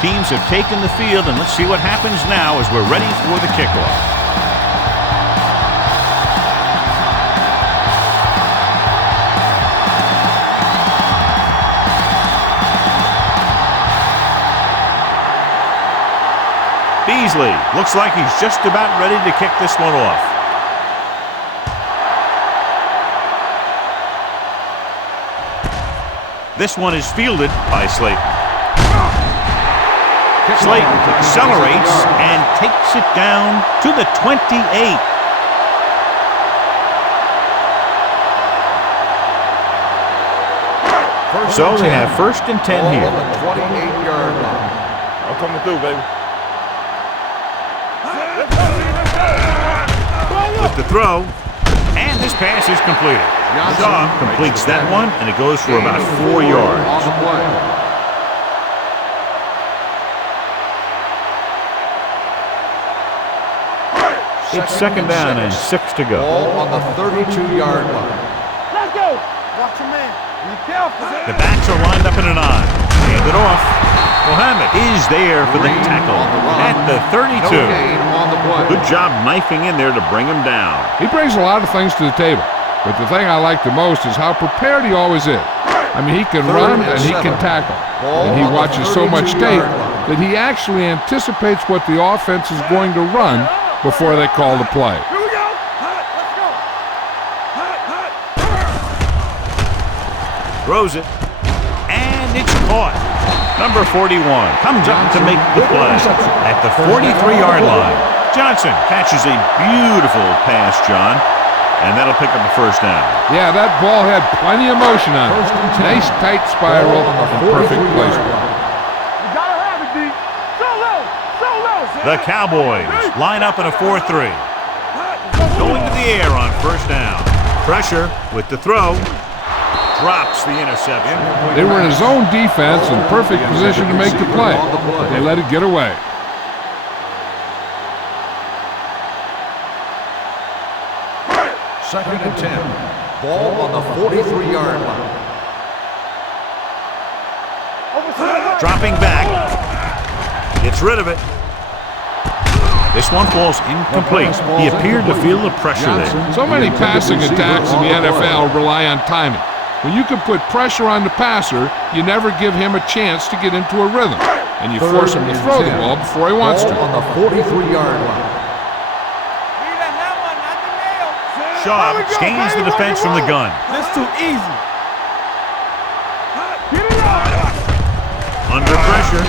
teams have taken the field, and let's see what happens now as we're ready for the kickoff. Beasley looks like he's just about ready to kick this one off. This one is fielded by Slayton. Slayton accelerates and takes it down to the 28. So they have 1st and 10 here. 28-yard line. I'm coming through, baby. With the throw, and this pass is completed. Shaw completes that one, and it goes for about 4 yards. It's 2nd down and 6 to go. Ball on the 32-yard line. Let's go. Watch your man. Be careful. The backs are lined up in an I. Hand it off. Muhammad is there for the tackle at the 32. No gain on the play. Good job knifing in there to bring him down. He brings a lot of things to the table, but the thing I like the most is how prepared he always is. I mean, he can run and he can tackle, and he watches so much tape that he actually anticipates what the offense is going to run before they call the play. Here we go. Let's go. Throws it, and it's caught. Number 41 comes up to make the play at the 43-yard line. Johnson catches a beautiful pass, John, and that'll pick up a 1st down. Yeah, that ball had plenty of motion on it. Nice tight spiral and perfect placement. You gotta have it, D. So low. So low. The Cowboys line up in a 4-3. Going to the air on 1st down. Pressure with the throw. Drops the interception. They were in a zone defense in perfect position to make the play. They let it get away. Second and 10. Ball on the 43-yard line. Dropping back. Gets rid of it. This one falls incomplete. He appeared to feel the pressure there. So many passing attacks in the NFL rely on timing. When you can put pressure on the passer, you never give him a chance to get into a rhythm, and you force him to throw the ball before he wants to. On the 43-yard line. Shaw scans the defense from the gun. That's too easy. Under pressure.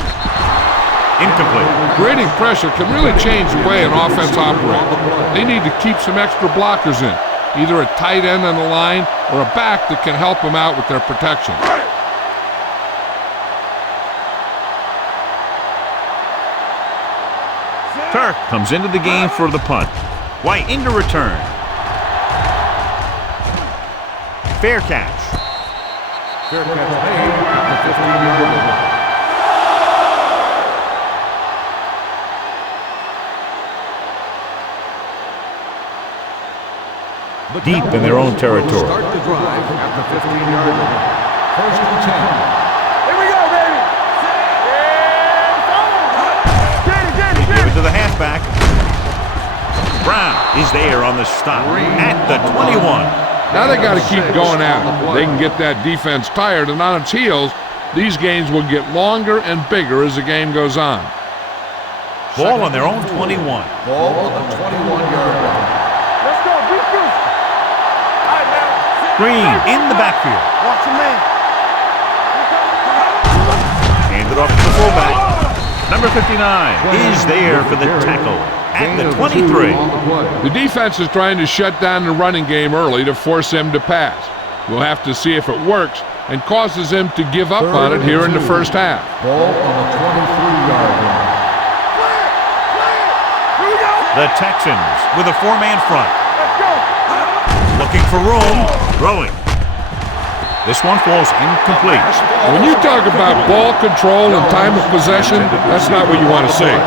Incomplete. Creating pressure can really change the way an offense operates. They need to keep some extra blockers in, either a tight end on the line or a back that can help them out with their protection. Turk comes into the game for the punt. White into return. Fair catch. Fair catch made at the 15-yard line. Deep in their own territory. Start the drive at the 15-yard line. 1st and 10. Here we go, baby. They give it to the halfback. Brown is there on the stop at the 21. Now they got to keep going at it. They can get that defense tired and on its heels. These games will get longer and bigger as the game goes on. Ball on their own 21. Ball on the 21-yard line. Let's go. Be crucial. All right, man. Green in the backfield. Watch your man. Hand it off to the fullback. Number 59 is there for the tackle at the 23. The defense is trying to shut down the running game early to force him to pass. We'll have to see if it works and causes him to give up on it here in the 1st half. Ball on the 23-yard line. The Texans with a 4-man front. Let's go. Looking for room. Throwing. This one falls incomplete. When you talk about ball control and time of possession, that's not what you want to see.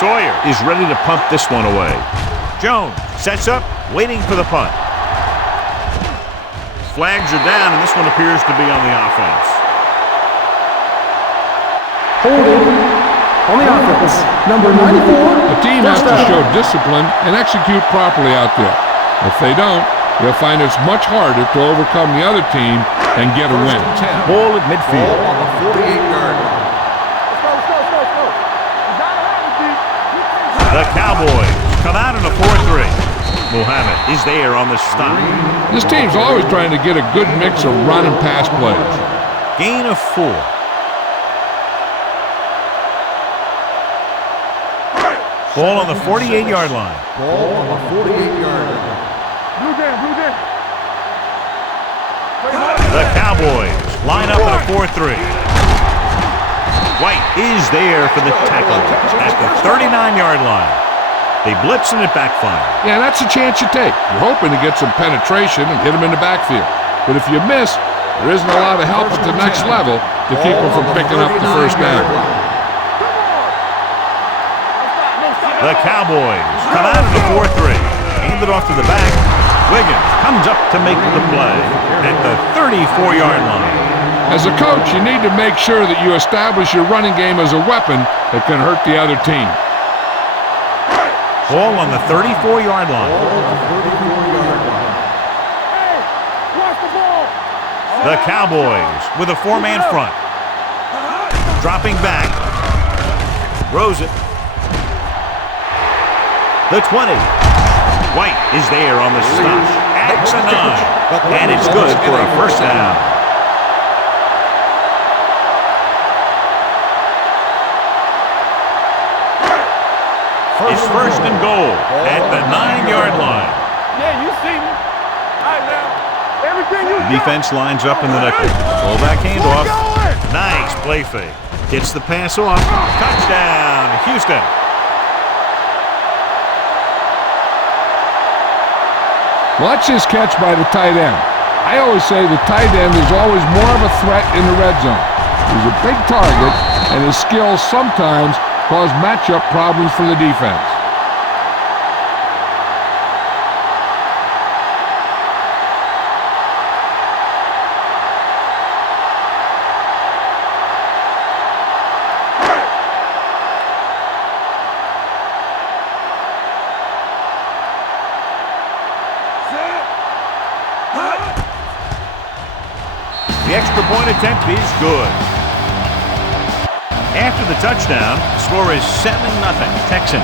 Sawyer is ready to punt this one away. Jones sets up, waiting for the punt. Flags are down, and this one appears to be on the offense. Holding on the offense, number 94. The team has to show discipline and execute properly out there. If they don't, they'll find it's much harder to overcome the other team and get a win. Ball at midfield. On the 48-yard line. The Cowboys come out in a 4-3. Muhammad is there on the stop. This team's always trying to get a good mix of run and pass plays. Gain of 4. Ball on the 48-yard line. Ball on the 48-yard line. Blue jam, blue jam. The Cowboys line up in a 4-3. White is there for the tackle at the 39-yard line. They blitz and it backfires. Yeah, that's a chance you take. You're hoping to get some penetration and get them in the backfield. But if you miss, there isn't a lot of help at the next level to keep them from picking up the first down. The Cowboys come out in the 4-3. Hand it off to the back. Wiggins comes up to make the play at the 34-yard line. As a coach, you need to make sure that you establish your running game as a weapon that can hurt the other team. Ball on the 34-yard line. Hey, watch the ball. The Cowboys with a 4-man front. Dropping back. Throws it. The 20. White is there on the stop. At the 9. And it's good for a first down. It's first and goal at the 9-yard line. Yeah, you see me. All right, now. Everything you got. Defense lines up in the nickel. Fullback handoff. Nice play fake. Gets the pass off. Touchdown, Houston. Watch this catch by the tight end. I always say the tight end is always more of a threat in the red zone. He's a big target, and his skills sometimes cause matchup problems for the defense. The extra point attempt is good. After the touchdown, the score is 7-0 Texans.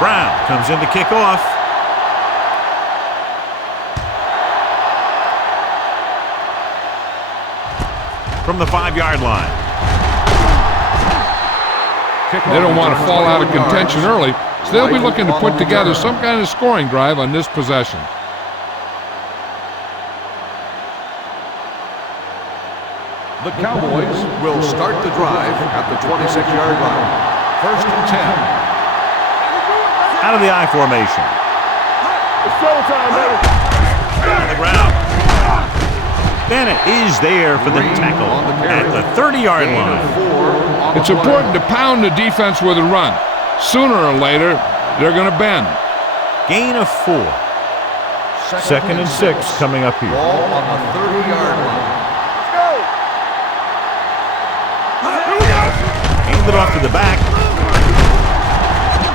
Brown comes in to kick off. From the 5-yard line. They don't want to fall out of contention early, so they'll be looking to put together some kind of scoring drive on this possession. The Cowboys will start the drive at the 26-yard line. First and 10. Out of the I formation. It's showtime, baby. On the ground. Bennett is there for the tackle at the 30-yard line. It's important to pound the defense with a run. Sooner or later, they're going to bend. Gain of 4. Second and 6 coming up here. Ball on the 30-yard line. Hand it off to the back.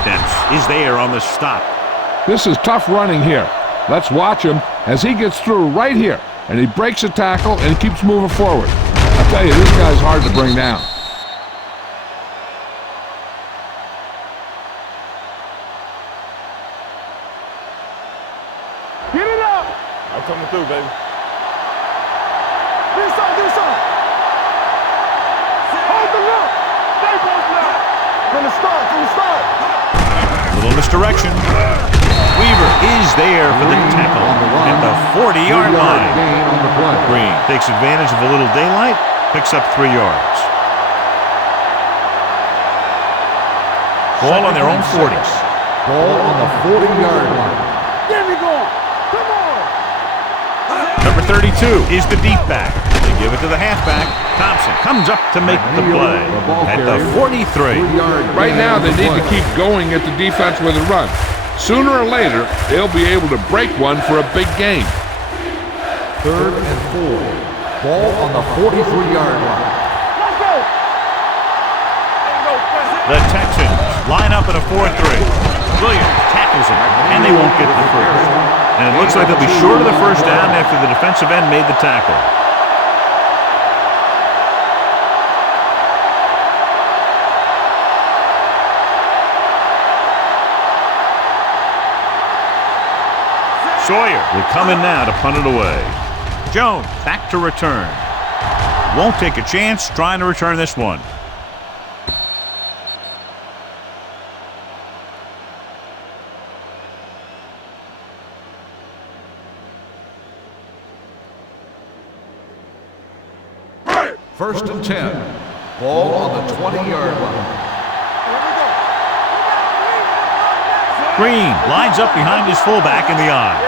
Dempsey is there on the stop. This is tough running here. Let's watch him as he gets through right here. And he breaks a tackle and he keeps moving forward. I tell you, this guy's hard to bring down. Get it up. I'm coming through, baby. Do something. Hold the look. Stay posted up. From the start. A little misdirection. Weaver is there for the tackle at the 40-yard line. Green takes advantage of a little daylight, picks up 3 yards. Ball on their own 40. Ball on the 40-yard line. There we go. Come on. Number 32 is the deep back. They give it to the halfback. Thompson comes up to make the play at the 43. Right now, they need to keep going at the defense with a run. Sooner or later, they'll be able to break one for a big game. 3rd and 4. Ball on the 43-yard line. Let's go. The Texans line up in a 4-3. Williams tackles him, and they won't get the first. And it looks like they'll be short of the first down after the defensive end made the tackle. Sawyer will come in now to punt it away. Jones back to return. Won't take a chance trying to return this one. First and 10. Ball on the 20-yard line. Green lines up behind his fullback in the eye.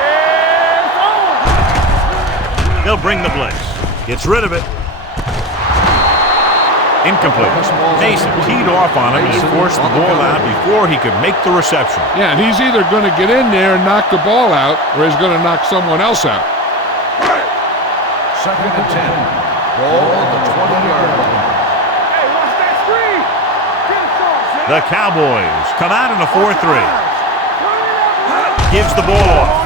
They'll bring the blitz. Gets rid of it. Incomplete. Mason teed off on him and he forced the ball out before he could make the reception. Yeah, and he's either going to get in there and knock the ball out, or he's going to knock someone else out. 2nd and 10. Ball on the 20-yard line. Hey, watch that screen. Get it short, son. The Cowboys come out in a 4-3. Gives the ball off.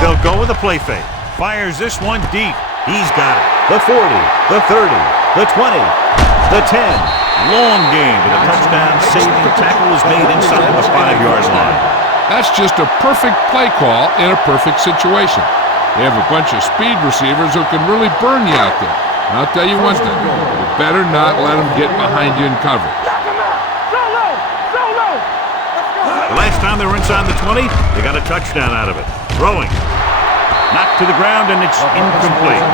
They'll go with a play fake. Fires this one deep. He's got it. The 40, the 30, the 20, the 10. Long game, but a touchdown saving tackle is made inside the 5-yard line. That's just a perfect play call in a perfect situation. They have a bunch of speed receivers who can really burn you out there. And I'll tell you one thing, you better not let them get behind you in coverage. Knock him out. So low. So low. The last time they were inside the 20, they got a touchdown out of it. Throwing. Knocked to the ground, and it's incomplete.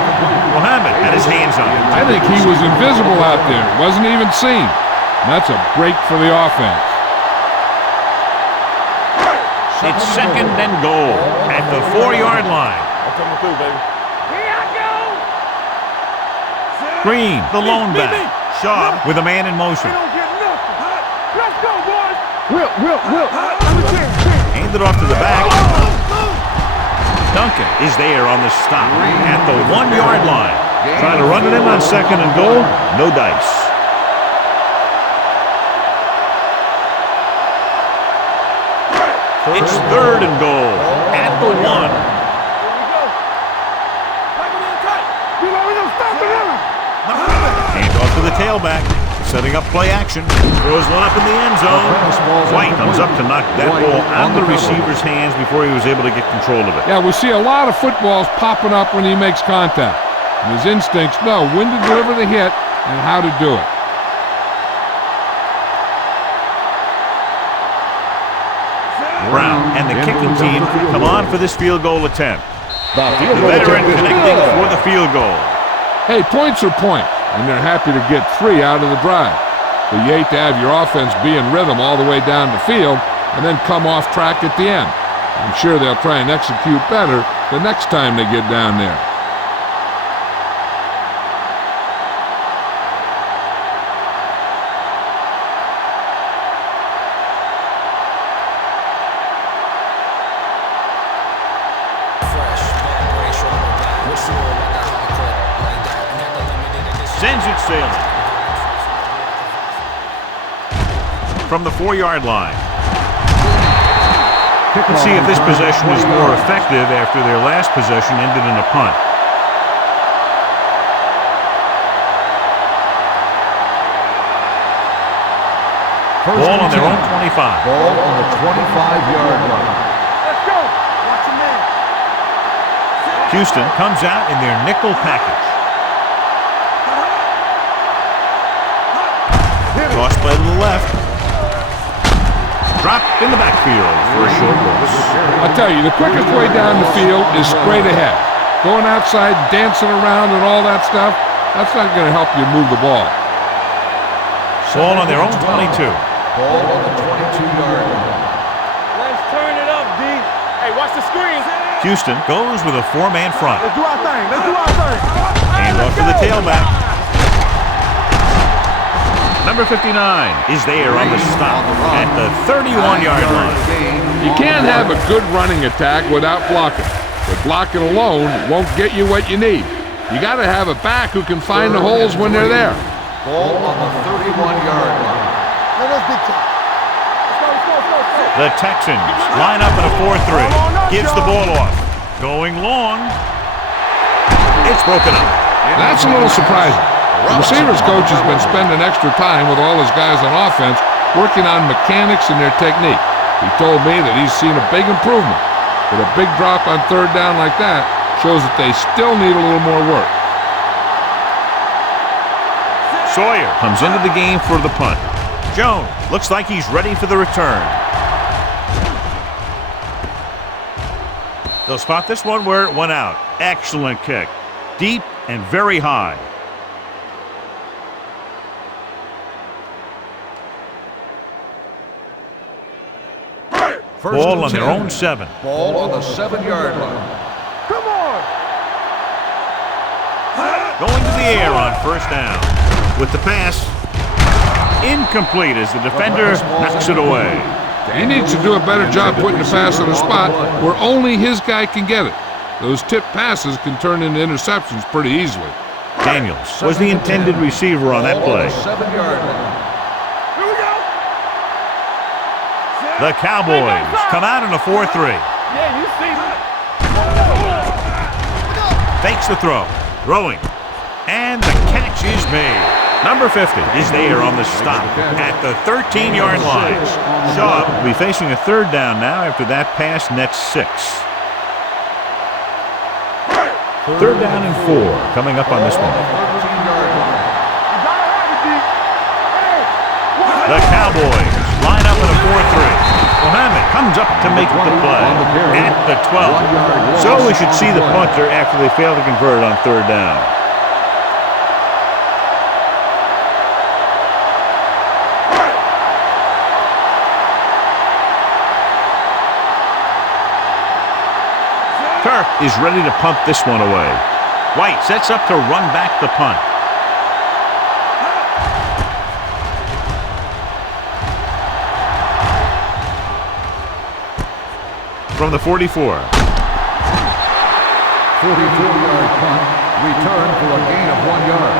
Mohammed had his hands on it. I think he was invisible out there. Wasn't even seen. And that's a break for the offense. It's 2nd and goal at the 4-yard line. Here I go. Green, the lone back. Shaw with a man in motion. We don't get nothing. Let's go, boys. Will. Handed off to the back. Duncan is there on the stop at the 1-yard line. Trying to run it in on 2nd and goal. No dice. It's 3rd and goal at the 1. Here we go. Back it in tight. We gonna stop the runner. Hand off to the tailback. Setting up play action. Throws one up in the end zone. White comes up to knock that ball out of the receiver's hands before he was able to get control of it. Yeah, we see a lot of footballs popping up when he makes contact. And his instincts know when to deliver the hit and how to do it. Brown and the kicking team come on for this field goal attempt. The veteran connecting for the field goal. Hey, points are points, and they're happy to get 3 out of the drive. But you hate to have your offense be in rhythm all the way down the field and then come off track at the end. I'm sure they'll try and execute better the next time they get down there. Sends it sailing. From the 4-yard line. Let's see if this possession is more effective after their last possession ended in a punt. Ball on their own 25. Ball on the 25-yard line. Let's go. Watch your man. Houston comes out in their nickel package. Cross play to the left. dropped in the backfield for a short loss. I tell you, the quickest way down the field is straight ahead. Going outside, dancing around and all that stuff, that's not going to help you move the ball. Ball on their own 22. Ball on the 22-yard line. Let's turn it up, D. Hey, watch the screens. Houston goes with a four-man front. Let's do our thing. Let's do our thing. Hand off to the tailback. Number 59 is there on the stop at the 31-yard line. You can't have a good running attack without blocking. But blocking alone won't get you what you need. You got to have a back who can find the holes when they're there. Ball on the 31-yard line. The Texans line up in a 4-3. Gives the ball off. Going long. It's broken up. That's a little surprising. The receivers coach has been spending extra time with all his guys on offense working on mechanics and their technique. He told me that he's seen a big improvement. But a big drop on third down like that shows that they still need a little more work. Sawyer comes into the game for the punt. Jones looks like he's ready for the return. They'll spot this one where it went out. Excellent kick. Deep and very high. Ball on their own 7. Ball on the 7-yard line. Come on. Going to the air on first down. With the pass, incomplete as the defender knocks it away. He needs to do a better job putting the pass on a spot where only his guy can get it. Those tip passes can turn into interceptions pretty easily. Daniels was the intended receiver on that play. 7-yard line. Here we go. The Cowboys come out in a 4-3. Yeah, you see me. Fakes the throw. Throwing. And the catch is made. Number 50 is there on the stop at the 13-yard line. Shaw will be facing a third down now after that pass nets 6. Third down and 4 coming up on this one. The Cowboys line up in a 4-3. Mohamed comes up to make the play at the 12. So we should see the punter after they fail to convert on third down. Turk is ready to punt this one away. White sets up to run back the punt. From the 44. 44-yard punt. Return for a gain of 1 yard.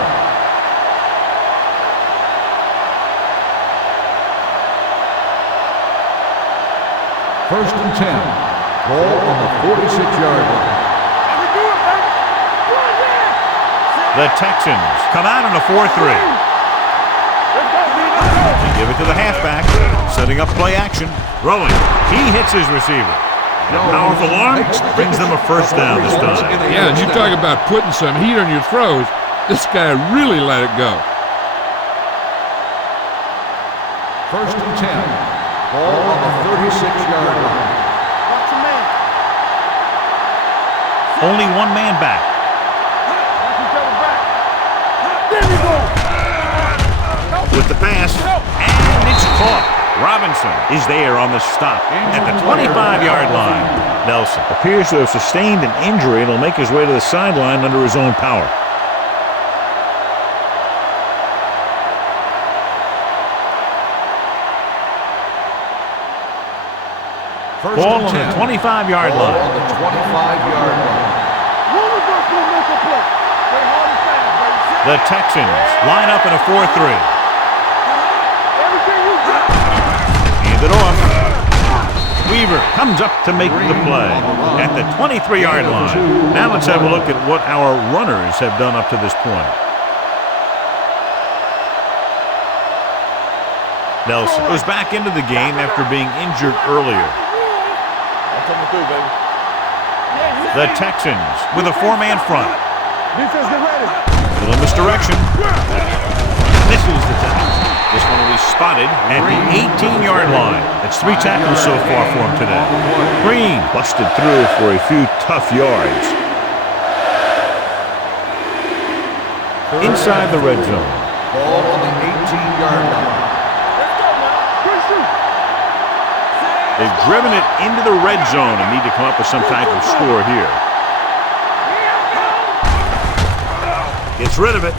First and 10. Ball on the 46-yard line. The Texans come out in a 4-3. They give it to the halfback, setting up play action. Throwing. He hits his receiver. A powerful arm brings them a first down this time. Yeah, and you talk about putting some heat on your throws. This guy really let it go. First and 10. Ball on the 36-yard line. Only one man back. With the pass, and it's caught. Robinson is there on the stop at the 25-yard line. Nelson appears to have sustained an injury and will make his way to the sideline under his own power. Ball on the 25-yard line. On the 25-yard line. The Texans line up in a 4-3. Hand it off. Weaver comes up to make the play at the 23-yard line. Now let's have a look at what our runners have done up to this point. Nelson goes back into the game after being injured earlier. The Texans with a 4-man front. Defense, get ready. Little misdirection. Misses the tackle. This one will be spotted at the 18-yard line. That's 3 tackles so far for him today. Green busted through for a few tough yards. Inside the red zone. Ball on the 18-yard line. They've driven it into the red zone and need to come up with some type of score here. Gets rid of it.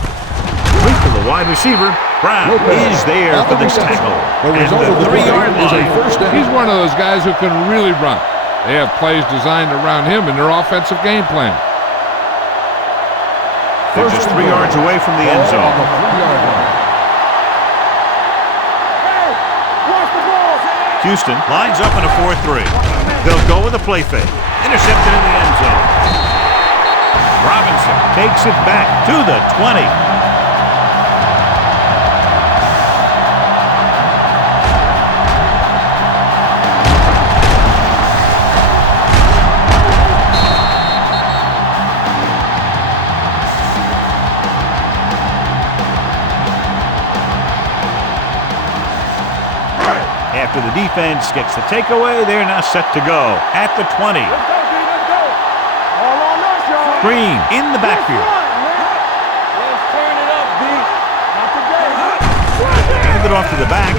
Quick to the wide receiver. Brown is there for the tackle. And the 3-yard line. He's one of those guys who can really run. They have plays designed around him in their offensive game plan. They're just 3 yards away from the end zone. Houston lines up in a 4-3. They'll go with a play fake. Intercepted in the end zone. Robinson takes it back to the 20. After the defense gets the takeaway, they're now set to go at the 20. Let's go. All on us, y'all. Green in the backfield. Let's turn it up, B. Not today. Hand it off to the back.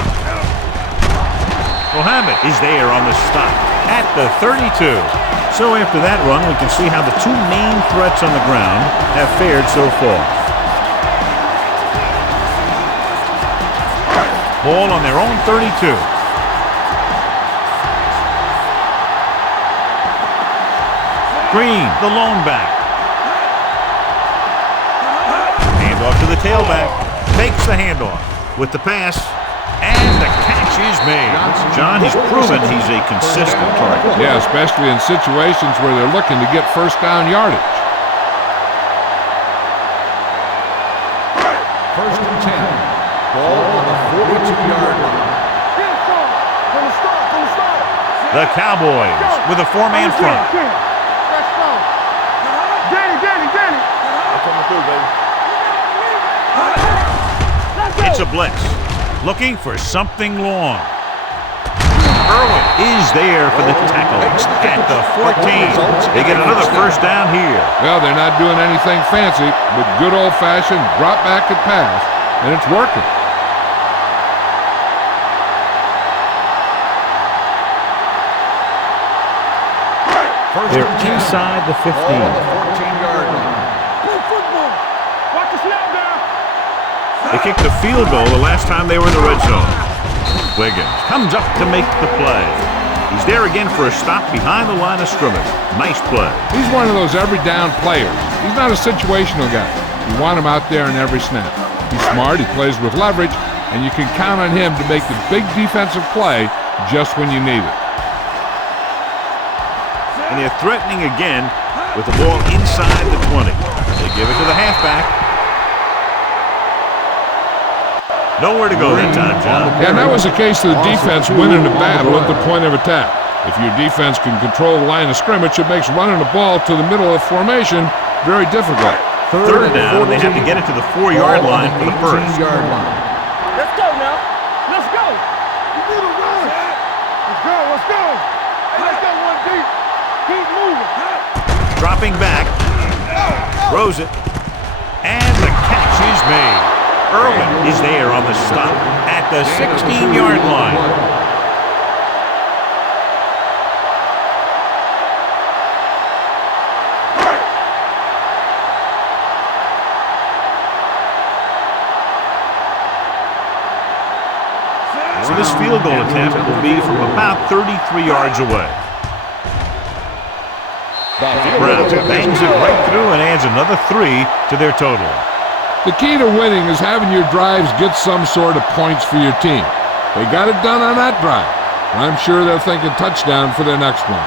Mohammed is there on the stop at the 32. So after that run, we can see how the 2 main threats on the ground have fared so far. Ball on their own 32. Green, the lone back. Handoff to the tailback. Makes the handoff with the pass. And the catch is made. John, he's proven he's a consistent target. Yeah, especially in situations where they're looking to get first down yardage. First and 10. Ball on the 42-yard line. The Cowboys with a 4-man front. It's a blitz. Looking for something long. Irwin is there for the tackle at the 14. They get another first down here. Well, they're not doing anything fancy, but good old-fashioned drop back and pass, and it's working. They're inside the 15. Ball on the 14-yard line. Watch the snap down. They kicked the field goal the last time they were in the red zone. Wiggins comes up to make the play. He's there again for a stop behind the line of scrimmage. Nice play. He's one of those every down players. He's not a situational guy. You want him out there in every snap. He's smart, he plays with leverage, and you can count on him to make the big defensive play just when you need it. And they're threatening again with the ball inside the 20. They give it to the halfback. Nowhere to go that time, John. Yeah, and that was a case of the defense winning the battle at the point of attack. If your defense can control the line of scrimmage, it makes running the ball to the middle of the formation very difficult. Third down, they have to get it to the 4-yard line for the first. Let's go now. Let's go. You need to run. Let's go. Hey, let's go one deep. Keep moving. Dropping back. Throws it. And the catch is made. Irwin is there on the stop at the 16-yard line. So this field goal attempt will be from about 33 yards away. Brown bangs it right through and adds another 3 to their total. The key to winning is having your drives get some sort of points for your team. They got it done on that drive, and I'm sure they're thinking touchdown for their next one.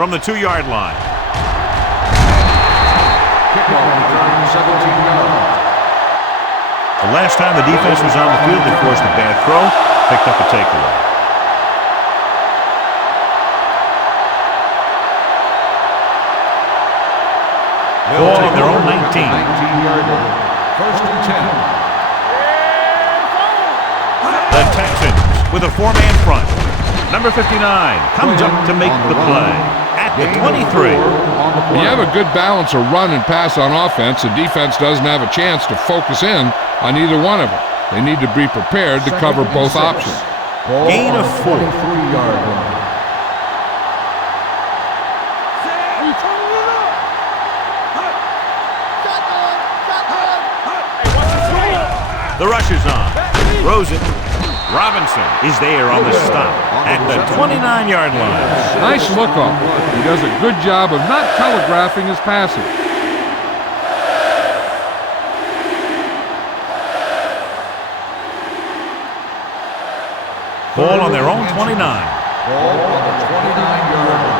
from the 2-yard line. Kickoff return 17 yards. The last time the defense was on the field, they forced a bad throw, picked up a takeaway. Ball on their own 19. 19-yard line. First and 10. The Texans with a 4-man front. Number 59 comes up to make the play at the 23. When you have a good balance of run and pass on offense, the defense doesn't have a chance to focus in on either one of them. They need to be prepared to cover both options. Gain of 4. 23-yard line. The rush is on. Rosen. Robinson is there on the stop at the 29-yard line. Nice look off. He does a good job of not telegraphing his passing. Ball on their own 29. Ball on the 29-yard line.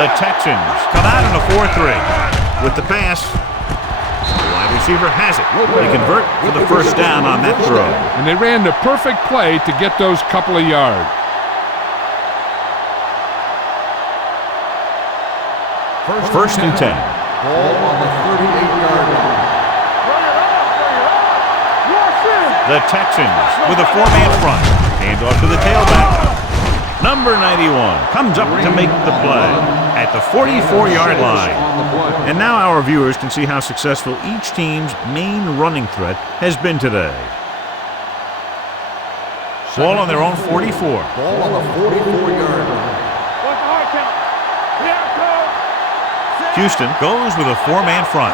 The Texans come out in a 4-3 with the pass. The wide receiver has it. They convert for the first down on that throw. And they ran the perfect play to get those couple of yards. First and 10. Ball on the 38-yard line. The Texans with a 4-man front. Handoff to the tailback. Number 91 comes up to make the play at the 44-yard line. And now our viewers can see how successful each team's main running threat has been today. Ball on their own 44. Ball on the 44-yard line. Houston goes with a 4-man front.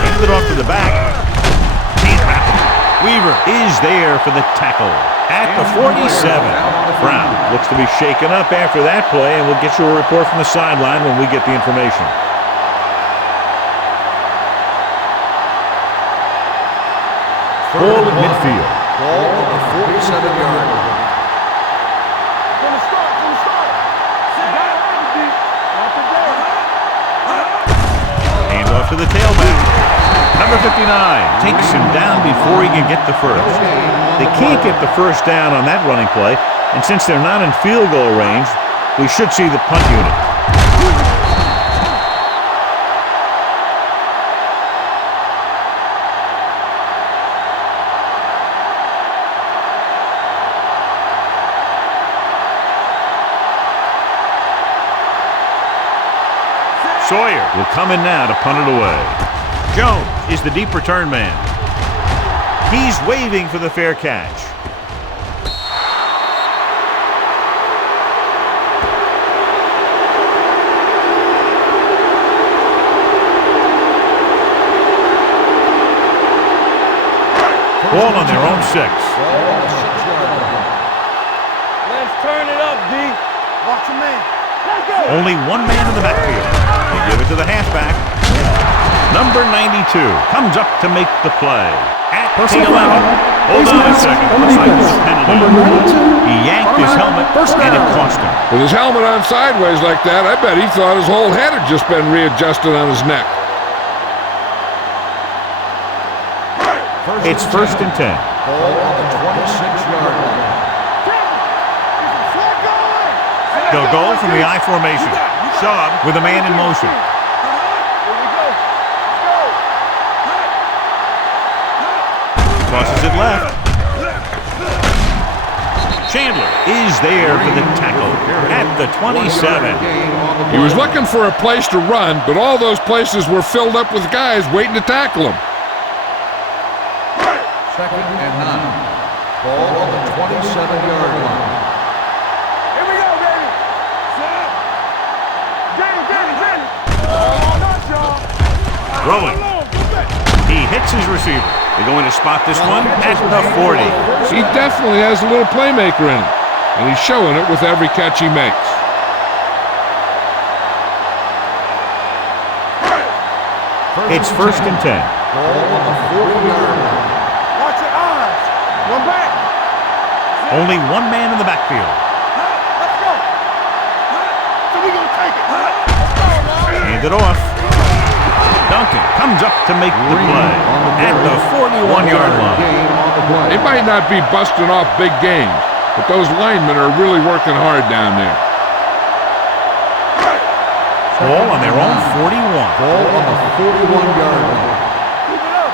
Handed it off to the back. Can't wrap it. Weaver is there for the tackle at the 47. Brown looks to be shaken up after that play, and we'll get you a report from the sideline when we get the information. Ball at midfield. Ball on the 47-yard line. Handoff to the tailback. Number 59 takes him down before he can get the first. They can't get the first down on that running play, and since they're not in field goal range, we should see the punt unit. Sawyer will come in now to punt it away. Jones is the deep return man. He's waving for the fair catch. Ball on their own 6. Let's turn it up, D. Watch your man. Let's go. Only one man in the backfield. They give it to the halfback. Number 92 comes up to make the play at the 11. Hold on a second. Looks like there's a penalty. He yanked his helmet, and it cost him. With his helmet on sideways like that, I bet he thought his whole head had just been readjusted on his neck. It's first and 10. Ball on the 26-yard line. They'll go from the I formation. Shaw with a man in motion. Crosses it left. Chandler is there for the tackle at the 27. He was looking for a place to run, but all those places were filled up with guys waiting to tackle him. Second and 9. Ball on the 27-yard line. Here we go, baby. Get it. Oh, not y'all. Throwing. He hits his receiver. They're going to spot this one at the 40. He definitely has a little playmaker in him, and he's showing it with every catch he makes. It's first and 10. Ball on the 40-yard line. Watch your eyes. One back. Only one man in the backfield. Let's go. So we gonna take it. Hand it off. Duncan comes up to make the play at the 41-yard line. They might not be busting off big games, but those linemen are really working hard down there. Ball on their own 41. Ball on the 41-yard line. Keep it up.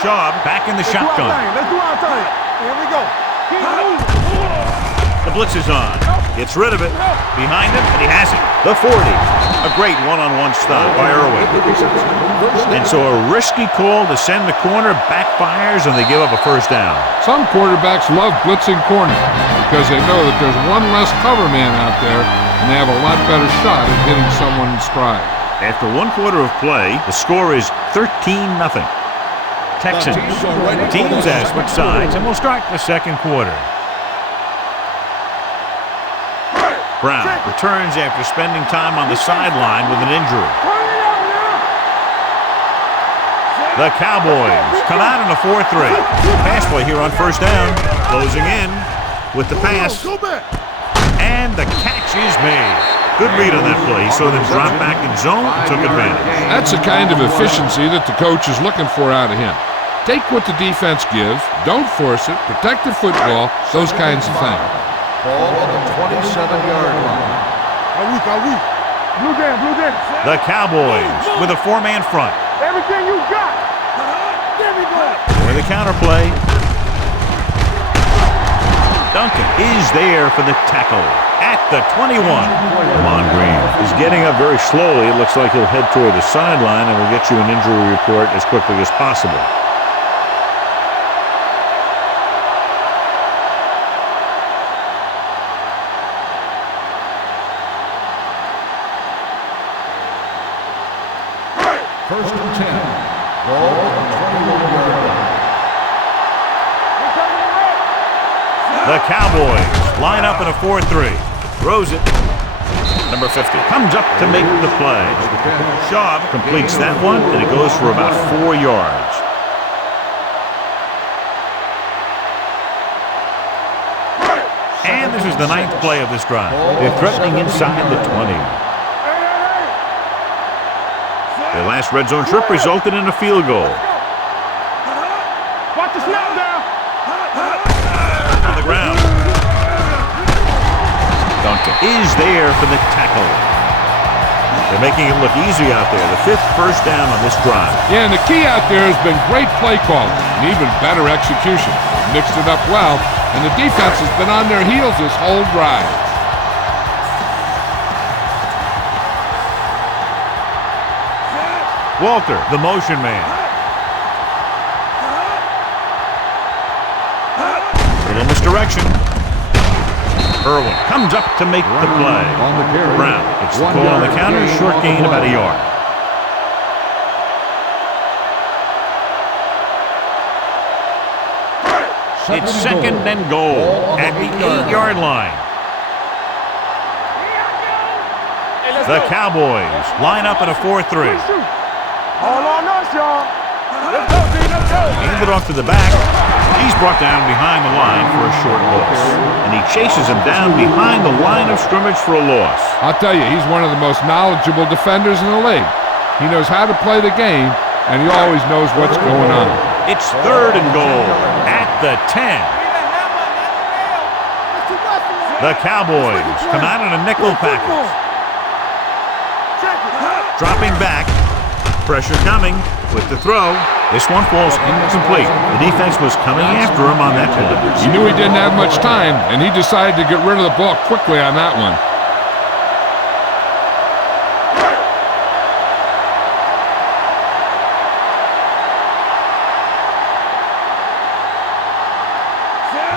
Shaw back in the shotgun. Let's do our thing. Here we go. Keep moving. The blitz is on. Gets rid of it. Behind him, and he has it. The 40. A great one-on-one stop by Irwin. And so a risky call to send the corner backfires, and they give up a first down. Some quarterbacks love blitzing corners because they know that there's one less cover man out there, and they have a lot better shot at hitting someone in stride. After one quarter of play, the score is 13-0. Texans. Teams have switched sides, and we'll start the second quarter. Brown returns after spending time on the sideline with an injury. The Cowboys come out in a 4-3. Pass play here on first down. Closing in with the pass. And the catch is made. Good read on that play. He saw them drop back in zone and took advantage. That's the kind of efficiency that the coach is looking for out of him. Take what the defense gives, don't force it, protect the football, those kinds of things. Ball on the 27-yard line. Are we? Blue game. The Cowboys with a four-man front. Everything you got. There we go. For the counter play. Duncan is there for the tackle at the 21. Lon Green is getting up very slowly. It looks like he'll head toward the sideline, and we'll get you an injury report as quickly as possible. First and 10. Ball on the 21-yard line. The Cowboys line up in a 4-3. Throws it. Number 50 comes up to make the play. Shaw completes that one, and it goes for about 4 yards. And this is the 9th play of this drive. They're threatening inside the 20. Their last red zone trip resulted in a field goal. Watch the snap down. On the ground. Duncan is there for the tackle. They're making it look easy out there. The 5th first down on this drive. Yeah, and the key out there has been great play calling and even better execution. Mixed it up well, and the defense has been on their heels this whole drive. Walter, the motion man. Little misdirection. Irwin comes up to make the play. On the carry. Brown gets the call on the counter. Short gain about a yard. It's second and goal at the 8-yard line. The Cowboys line up in a 4-3. All on us, y'all. Let's go, D. Let's go. Hand it off to the back. He's brought down behind the line for a short loss. And he chases him down behind the line of scrimmage for a loss. I'll tell you, he's one of the most knowledgeable defenders in the league. He knows how to play the game, and he always knows what's going on. It's third and goal at the 10. The Cowboys come out in a nickel package. Dropping back. Pressure coming with the throw. This one falls incomplete. The defense was coming after him on that play. He knew he didn't have much time, and he decided to get rid of the ball quickly on that one.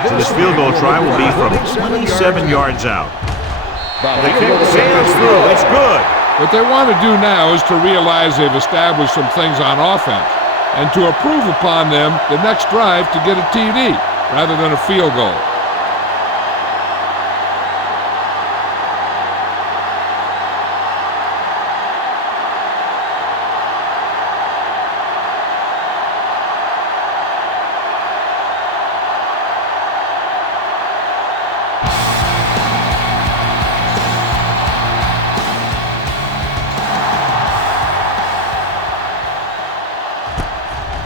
So this field goal try will be from 27 yards out. The kick sails through. It's good. What they want to do now is to realize they've established some things on offense and to improve upon them the next drive to get a TD rather than a field goal.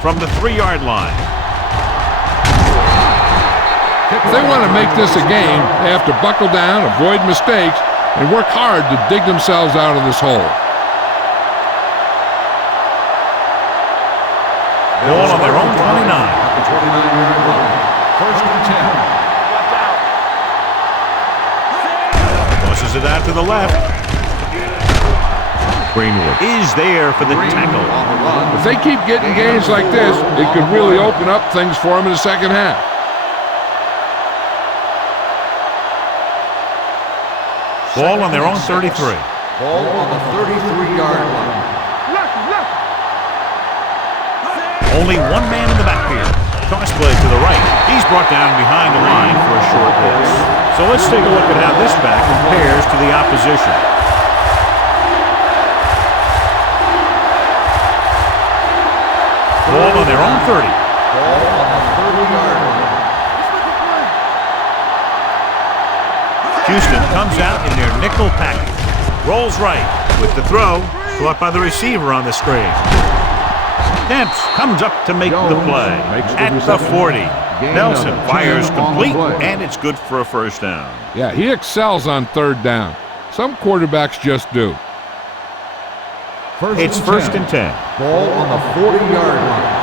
from the 3-yard line. If they want to make this a game, they have to buckle down, avoid mistakes, and work hard to dig themselves out of this hole. Ball on their own 29. At the 29-yard line. First and 10. Tosses it out to the left. Greenwood is there for the tackle. On the run. If they keep getting games like this, it could really open up things for them in the second half. Ball on their own 33. Ball on the 33-yard line. Only one man in the backfield. Toss play to the right. He's brought down behind the line for a short pass. So let's take a look at how this back compares to the opposition. Ball on their own 30. Ball on the 30-yard line. Houston comes out in their nickel package. Rolls right with the throw. Caught by the receiver on the screen. Demps comes up to make the play. At the 40. Nelson fires complete, and it's good for a first down. Yeah, he excels on third down. Some quarterbacks just do. It's first and 10. Ball on the 40-yard line.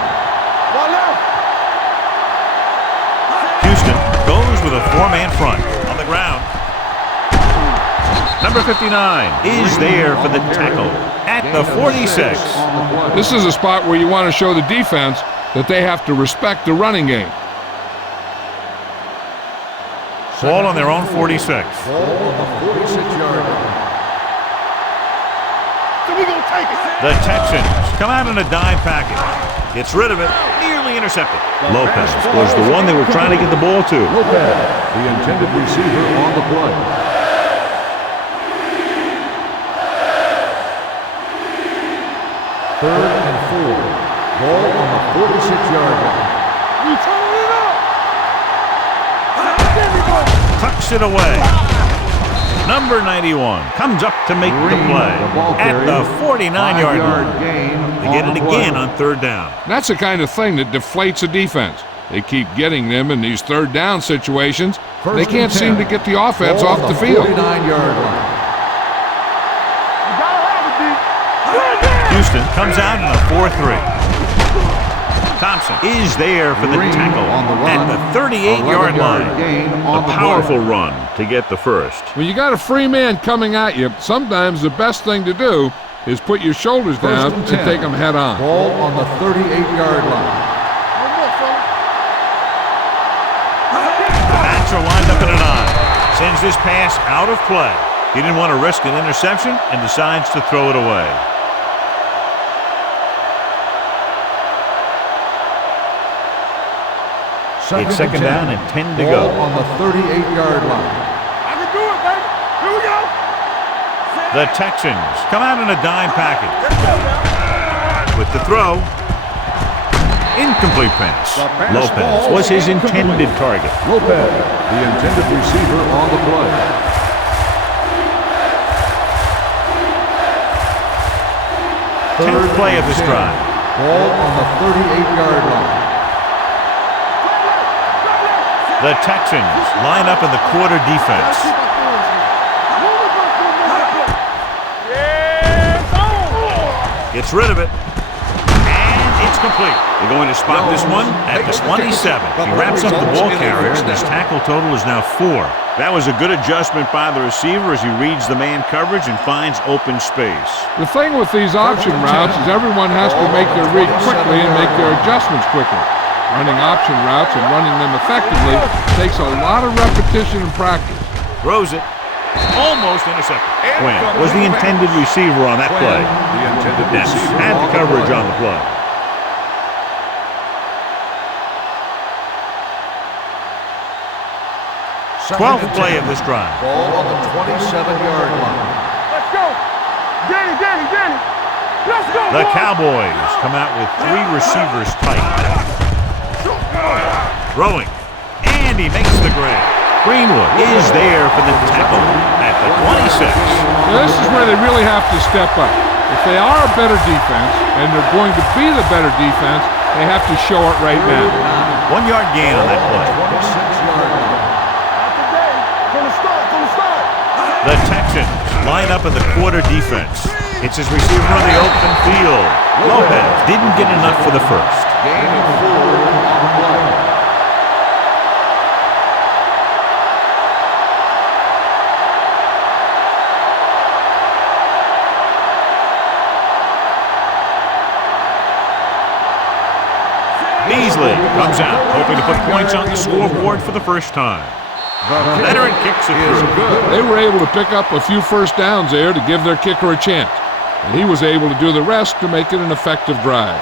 Houston goes with a 4-man front on the ground. Number 59 is there for the tackle at the 46. This is a spot where you want to show the defense that they have to respect the running game. Ball on their own 46. Ball on the 46-yard line. The Texans come out in a dime package. Gets rid of it, nearly intercepted. Lopez was the one they were trying to get the ball to. Lopez, the intended receiver on the play. Third and 4. Ball on the 46-yard line. Tucks it away. Number 91 comes up to make the play at the 49-yard line. They get it again on third down. That's the kind of thing that deflates a defense. They keep getting them in these third down situations. They can't seem to get the offense off the field. 49-yard line. Houston comes out in a 4-3. Thompson is there for the tackle at the 38-yard line. A powerful run to get the first. When you got a free man coming at you, sometimes the best thing to do is put your shoulders down and take them head on. Ball on the 38-yard line. The backs are lined up in an eye. Sends this pass out of play. He didn't want to risk an interception and decides to throw it away. It's second down and 10 to go. On the 38-yard line. I can do it, baby. Here we go. The Texans come out in a dime package. With the throw. Incomplete pass. Lopez was his intended target. Lopez, the intended receiver on the play. Tenth play of this drive. Ball on the 38-yard line. The Texans line up in the quarter defense. Gets rid of it. And it's complete. They're going to spot this one at the 27. He wraps up the ball carrier, and his tackle total is now 4. That was a good adjustment by the receiver as he reads the man coverage and finds open space. The thing with these option routes is everyone has to make their read quickly and make their adjustments quickly. Running option routes and running them effectively takes a lot of repetition and practice. Throws it. Almost intercepted. Quinn was the intended receiver on that play. The intended receiver had the coverage on the play. Twelfth play of this drive. Ball on the 27-yard line. Let's go. Danny. Let's go. The Cowboys come out with 3 receivers tight. Throwing. And he makes the grab. Greenwood is there for the tackle at the 26. Now, this is where they really have to step up. If they are a better defense, and they're going to be the better defense, They have to show it right now. 1 yard gain on that play. 26-yard line. Not today. From the start, from the start. The Texans line up in the quarter defense. It's his receiver on the open field. Lopez didn't get enough for the first. Gain of 4 on the play. Beasley comes out, hoping to put points on the scoreboard for the first time. The veteran kicks it through. They were able to pick up a few first downs there to give their kicker a chance. And he was able to do the rest to make it an effective drive.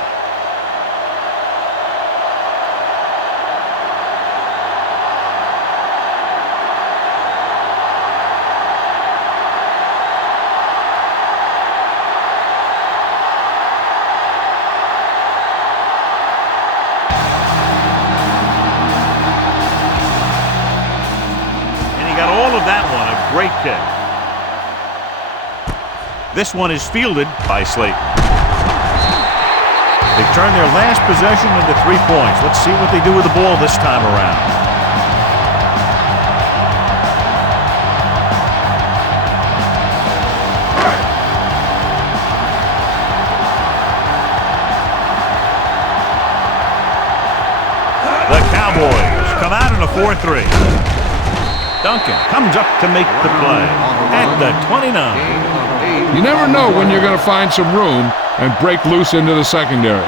Great kick. This one is fielded by Slayton. They've turned their last possession into 3 points. Let's see what they do with the ball this time around. The Cowboys come out in a 4-3. Duncan comes up to make the play at the 29. You never know when you're going to find some room and break loose into the secondary.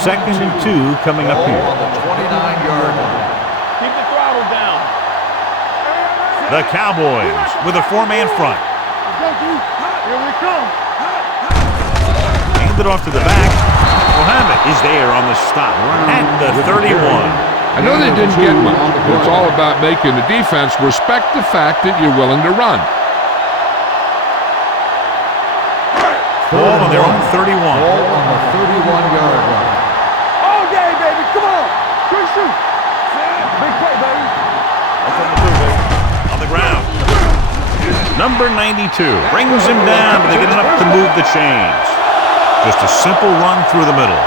2nd and 2 coming up here. On the 29-yard line. Keep the throttle down. The Cowboys with a 4-man front. Let's go, dude. Here we come. Hand it off to the back. Mohammed is there on the stop at the 31. I know they didn't get much, but it's all about making the defense respect the fact that you're willing to run. Ball on their own 31. Ball on the 31-yard line. All day, baby. Come on. Quick shoot. Big play, baby. That's what we do, baby. On the ground. Number 92 brings him down, but they get enough to move the chains. Just a simple run through the middle.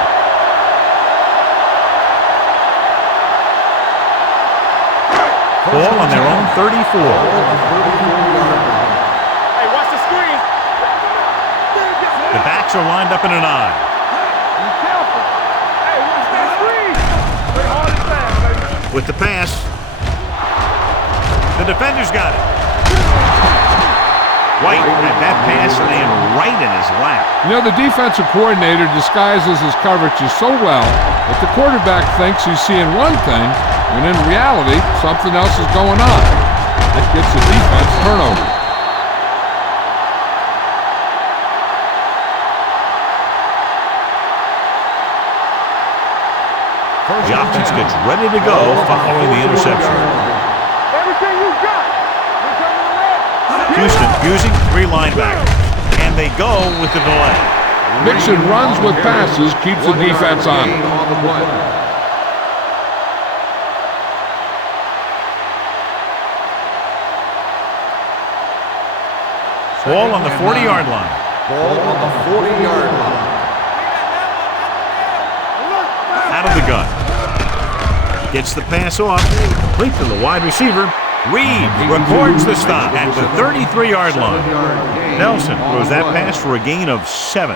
Ball on their own 34. Hey, watch the screen. The backs are lined up in an eye. Be careful. Hey, watch that screen. Play hard and fast, baby. With the pass, the defender's got it. White had that pass land right in his lap. You know, the defensive coordinator disguises his coverages so well that the quarterback thinks he's seeing one thing, when in reality, something else is going on. That gets the defense turnover. The offense gets ready to go following the interception. Everything you got. We're coming to red. Houston using 3 linebackers, and they go with the delay. Mixing runs with passes keeps the defense on. On the play. Ball on the 40-yard line. Ball on the 40-yard line. Out of the gun. Gets the pass off. Complete to the wide receiver. Reeves records the stop at the 33-yard line. Nelson throws that pass for a gain of 7.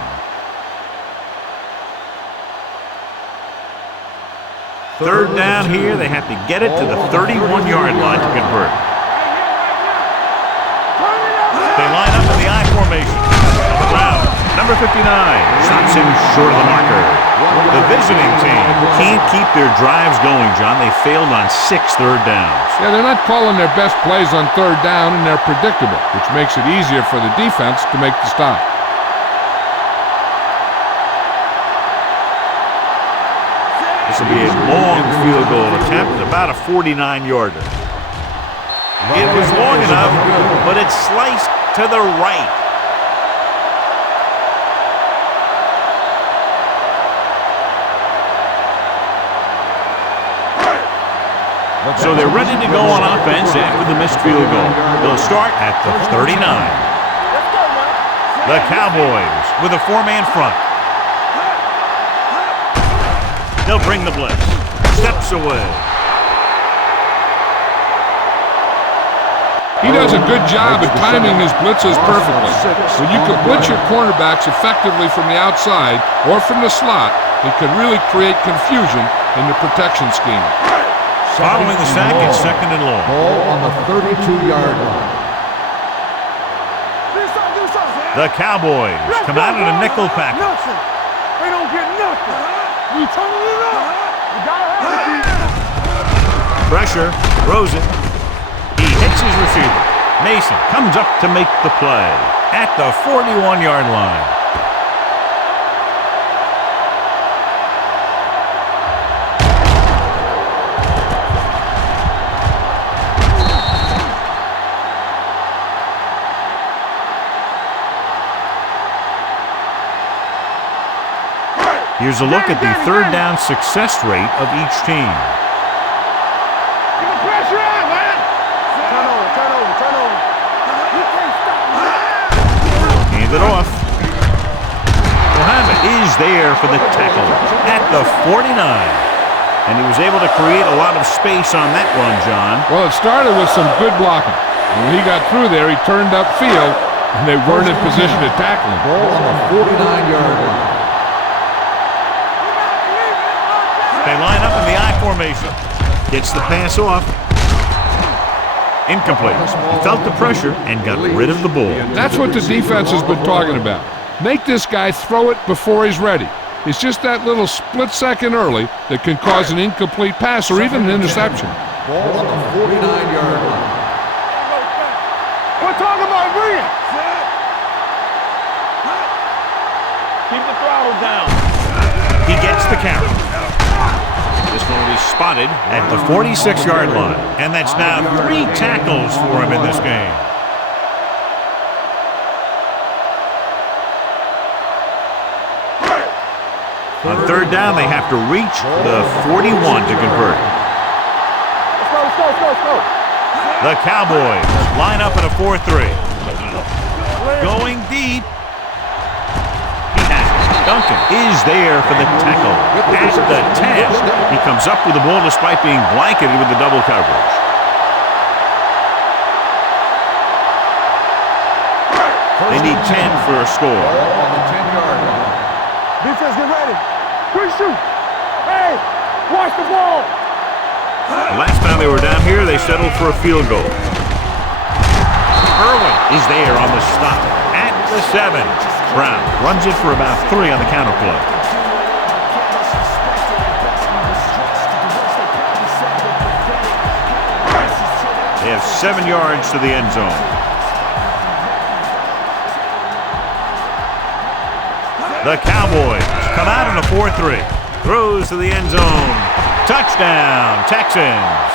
Third down here. They have to get it to the 31-yard line to convert. They line up in the I formation. On the ground, number 59 stops him short of the marker. The visiting team can't keep their drives going, John. They failed on 6 third downs. Yeah, they're not calling their best plays on third down, and they're predictable, which makes it easier for the defense to make the stop. This will be a long field goal attempt, about a 49-yarder. It was long enough, but it's sliced to the right. So they're ready to go on offense after the missed field goal. They'll start at the 39. Let's go, man. The Cowboys with a 4-man front. They'll bring the blitz. Steps away. He does a good job at timing his blitzes perfectly. When you can blitz your cornerbacks effectively from the outside or from the slot, it can really create confusion in the protection scheme. Following the sack, it's 2nd and long. Ball on the 32-yard line. The Cowboys come out in a nickel package. Nothing. They don't get nothing. We turning it up. You gotta have it. Pressure, throws it. He hits his receiver. Mason comes up to make the play at the 41-yard line. Here's a look at the 3rd down success rate of each team. Keep the pressure on, man. Turn over. You can't stop me. Hand it off. Muhammad is there for the tackle at the 49. And he was able to create a lot of space on that run, John. Well, it started with some good blocking. When he got through there, he turned upfield, and they weren't in position to tackle him. Ball on the 49-yard line. They line up in the I formation. Gets the pass off. Incomplete. He felt the pressure and got rid of the ball. That's what the defense has been talking about. Make this guy throw it before he's ready. It's just that little split second early that can cause an incomplete pass or even an interception. Ball on the 49-yard line. We're talking about Green. Keep the throttle down. He gets the carry. This one will be spotted at the 46-yard line. And that's now 3 tackles for him in this game. On 3rd down, they have to reach the 41 to convert. Let's go. The Cowboys line up in a 4-3. Going deep. He has it. Duncan is there for the tackle at the 10. He comes up with the ball despite being blanketed with the double coverage. They need 10 for a score. Ball on the 10-yard line. Defense, get ready. Quick shoot. Hey, watch the ball. The last time they were down here, they settled for a field goal. Irwin is there on the stop at the 7. Brown runs it for about 3 on the counter play. They have 7 yards to the end zone. The Cowboys come out in a 4-3. Throws to the end zone. Touchdown, Texans.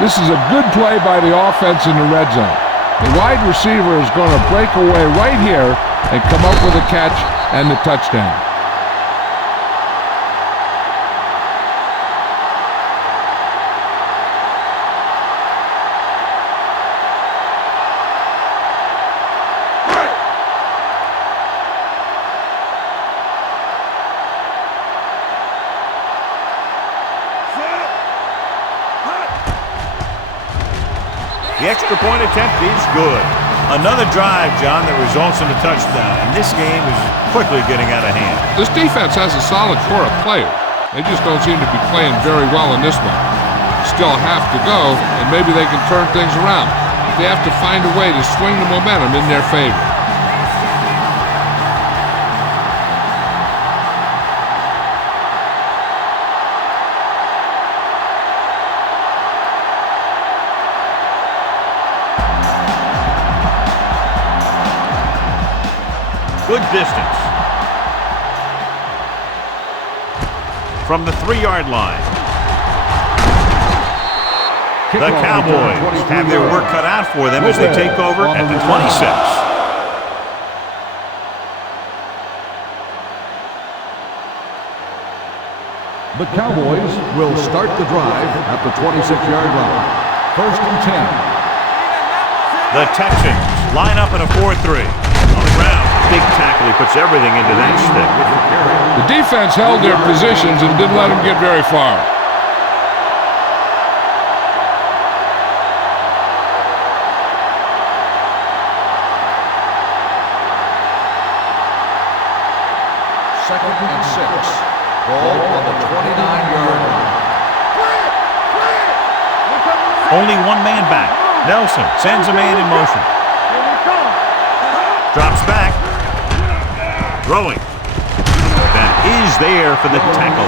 This is a good play by the offense in the red zone. The wide receiver is going to break away right here and come up with a catch and the touchdown. The extra point attempt is good. Another drive, John, that results in a touchdown. And this game is quickly getting out of hand. This defense has a solid core of players. They just don't seem to be playing very well in this one. Still have to go, and maybe they can turn things around. They have to find a way to swing the momentum in their favor. Good distance. From the 3-yard line. The Cowboys have their work cut out for them as they take over at the 26. The Cowboys will start the drive at the 26-yard line. 1st and 10. The Texans line up in a 4-3. On the ground, big tackle. He puts everything into that stick. The defense held their positions and didn't let them get very far. Second and 6. Ball on the 29-yard line. Only one man back. Nelson sends a man in motion. Drops back. Throwing. That is there for the tackle.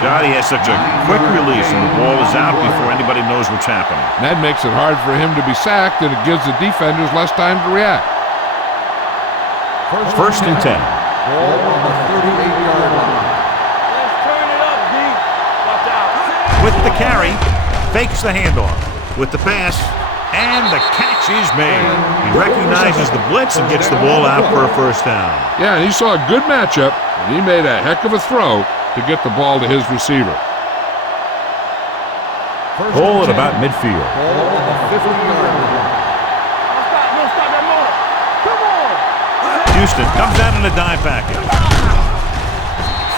God, he has such a quick release, and the ball is out before anybody knows what's happening. That makes it hard for him to be sacked, and it gives the defenders less time to react. First and 10. Ball on the 38-yard line. Let's turn it up, D. Watch out. With the carry, fakes the handoff. With the pass, and the catch is made. He recognizes the blitz and gets the ball out for a first down. Yeah, and he saw a good matchup, and he made a heck of a throw to get the ball to his receiver. Ball at about midfield. Ball on the 50-yard line. Don't stop that motor. Come on. Houston comes out in a dime package.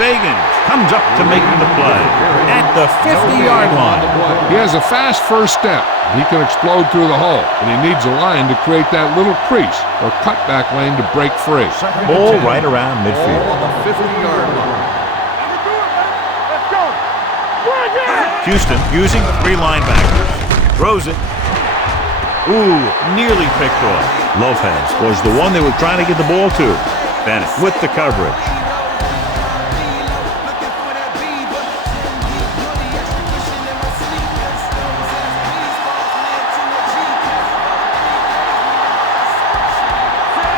Fagan comes up to make the play at the 50-yard line. He has a fast first step. He can explode through the hole, and he needs a line to create that little crease or cutback lane to break free. Ball right around midfield. Ball on the 50-yard line. Let's go. Right there. Houston using 3 linebackers. Throws it. Ooh, nearly picked off. Lopez was the one they were trying to get the ball to. Bennett with the coverage.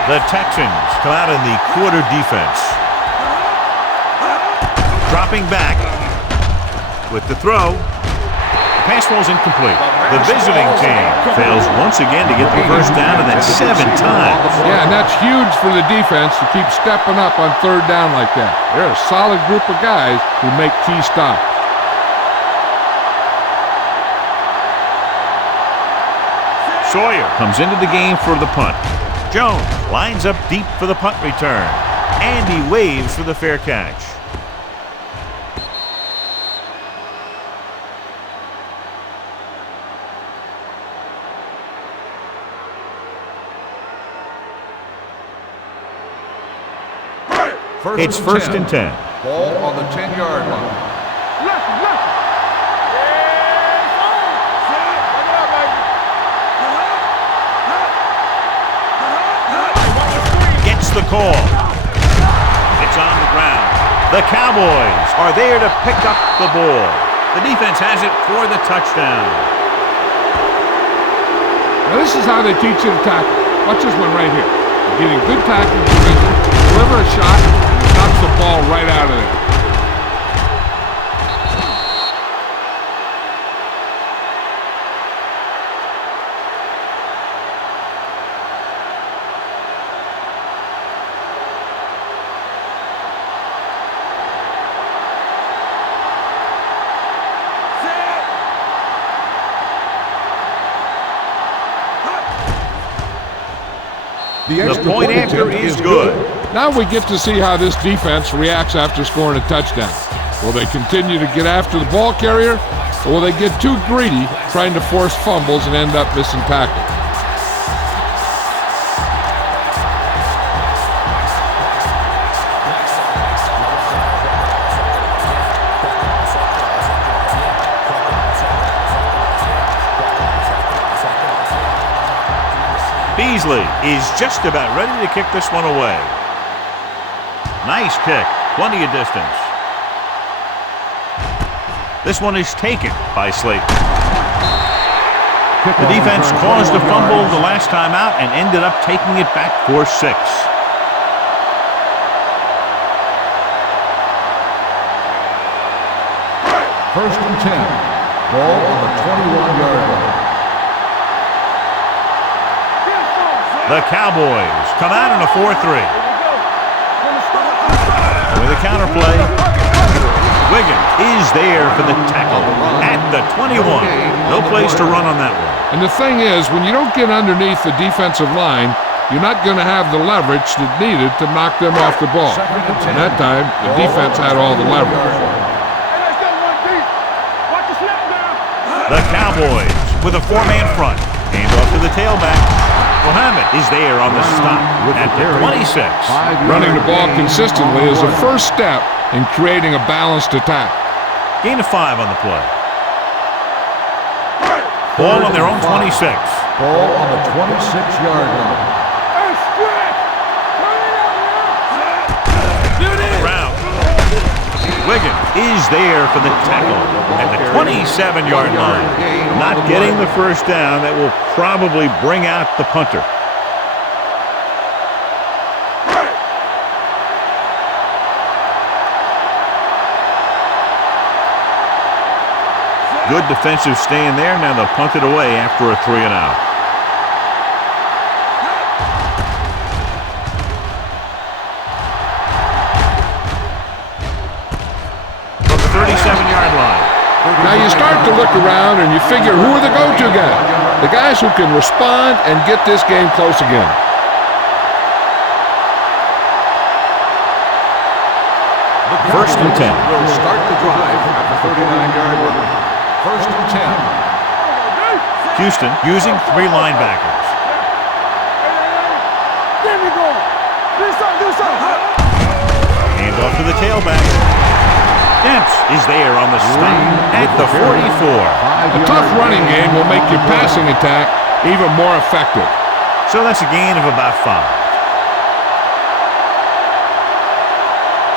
The Texans come out in the quarter defense. Dropping back with the throw. The pass ball's incomplete. The visiting team fails once again to get the first down, and then 7 times. Yeah, and that's huge for the defense to keep stepping up on third down like that. They're a solid group of guys who make key stops. Sawyer comes into the game for the punt. Jones lines up deep for the punt return. And he waves for the fair catch. It's first and 10. Ball on the 10-yard line. Gets the call. It's on the ground. The Cowboys are there to pick up the ball. The defense has it for the touchdown. Now this is how they teach you to tackle. Watch this one right here. You're getting good tackling position, deliver a shot, and knocks the ball right out of there. The point after is good. Now we get to see how this defense reacts after scoring a touchdown. Will they continue to get after the ball carrier, or will they get too greedy trying to force fumbles and end up missing tackles? Beasley is just about ready to kick this one away. Nice kick, plenty of distance. This one is taken by Slayton. The defense caused a fumble the last time out and ended up taking it back for 6. First and 10. Ball on the 21-yard line. The Cowboys come out in a 4-3. With a counterplay, Wiggins is there for the tackle at the 21. No place to run on that one. And the thing is, when you don't get underneath the defensive line, you're not going to have the leverage that's needed to knock them off the ball. And that time, the defense had all the leverage. The Cowboys with a 4-man front. Hand off to the tailback. Mohammed is there on the stop at the 26. Running the ball consistently is the first step in creating a balanced attack. Gain of 5 on the play. Ball on their own 26. Ball on the 26-yard line. Wiggins is there for the tackle at the 27-yard line. Not getting the first down. That will probably bring out the punter. Good defensive stand there. Now they'll punt it away after a 3-and-out. Now you start to look around and you figure, who are the go-to guys? The guys who can respond and get this game close again. First and 10. Will start the drive at the 39-yard line. First and 10. Houston using 3 linebackers. Hand off to the tailback. Demps is there on the stop at the 44. A tough running game will make your passing attack even more effective. So that's a gain of about 5.